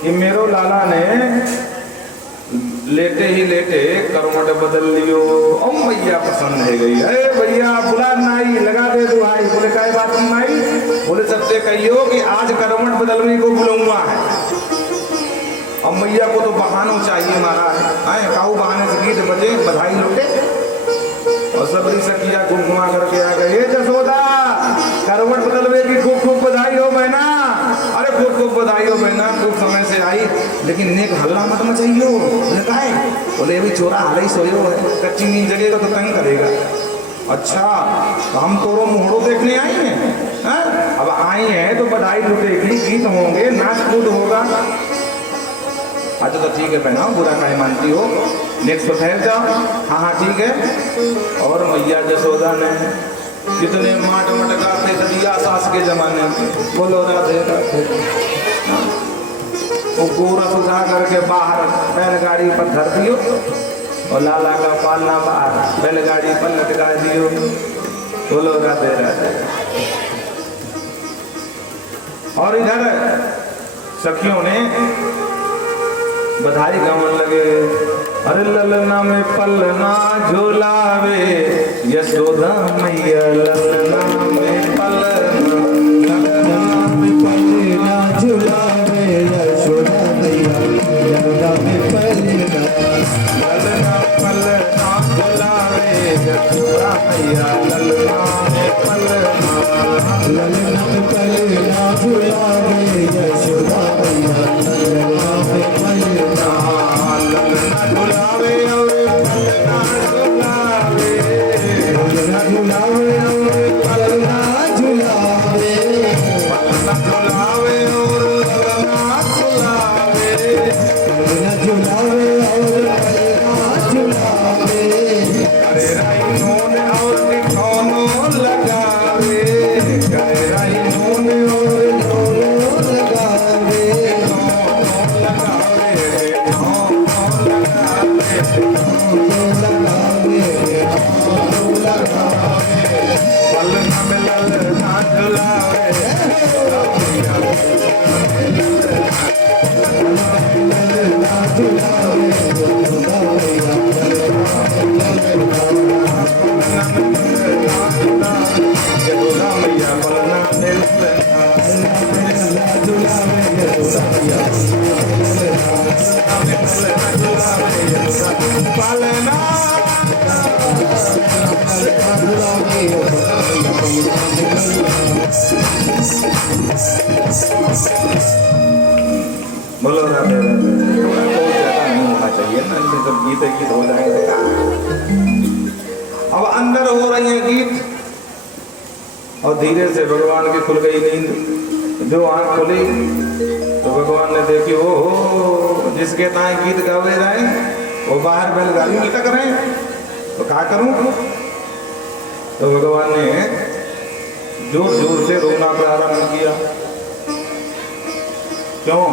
कि मेरो लाला ने लेटे ही लेटे करवट बदल लियो। ओ मैया पसंद है गई, अरे भैया बुला नाई लगा दे दुहाई। बोले काय बात नाई? बोले सबसे कहियो कि आज करवट बदलने को बुलाऊंगा है। अब मैया को तो बहानो चाहिए महाराज, आए काऊ बहाने से गीत बजे बधाई लुटे और सबरी सखिया घुमा करके आ गए। जसोदा करवट बदलवे की खूब खूब बधाई हो बहना। अरे खूब खूब बधाई हो बहना, खूब समय से आई, लेकिन नेक हल्ला मत मचाइयो। बोले काहे? बोले अभी छोरा हाल ही सोयो है, कच्ची नींद जगेगा तो तंग करेगा। अच्छा तो हम तोरो मोहड़ो देखने आई हैं, अब आई हैं तो बधाई लुटेगी, गीत होंगे, नाच कूद होगा। अच्छा तो ठीक है बहना, बुरा काहे मानती हो, नेक्स्ट तो ठहर जाओ। हाँ हाँ ठीक है। और मैया जसोदा ने कितने माट मटकाते दरिया सास के जमाने में, बोलो राधे राधे। वो गोरस उठा करके बाहर बैलगाड़ी पर धर दियो और लाला का पालना बाहर बैलगाड़ी पर लटका दियो। बोलो राधे राधे। और इधर सखियों ने बधाई गावन लगे। अरे ललना में पलना झुलावे यशोदा मैया, ललना में पलना, ललना में पलना झुलावे यशोदा मैया, ललना में पलना, ललना पलना झुलावे यशोदा मैया, ललना में पलना, ललना में पलना झुलावे पालना बोलो राधे राधे। तो ज्यादा नहीं होना चाहिए ना, इनसे जब गीत गीत हो जाएंगे का। अब अंदर हो रही है गीत और धीरे से भगवान की खुल गई नींद। जो आंख खुली तो भगवान ने देखी, ओ जिसके ताए गीत गावे रहे वो बाहर बैलगाड़ी में लटक रहे, तो क्या करूं। तो भगवान ने जोर जोर से रोना प्रारंभ किया। क्यों?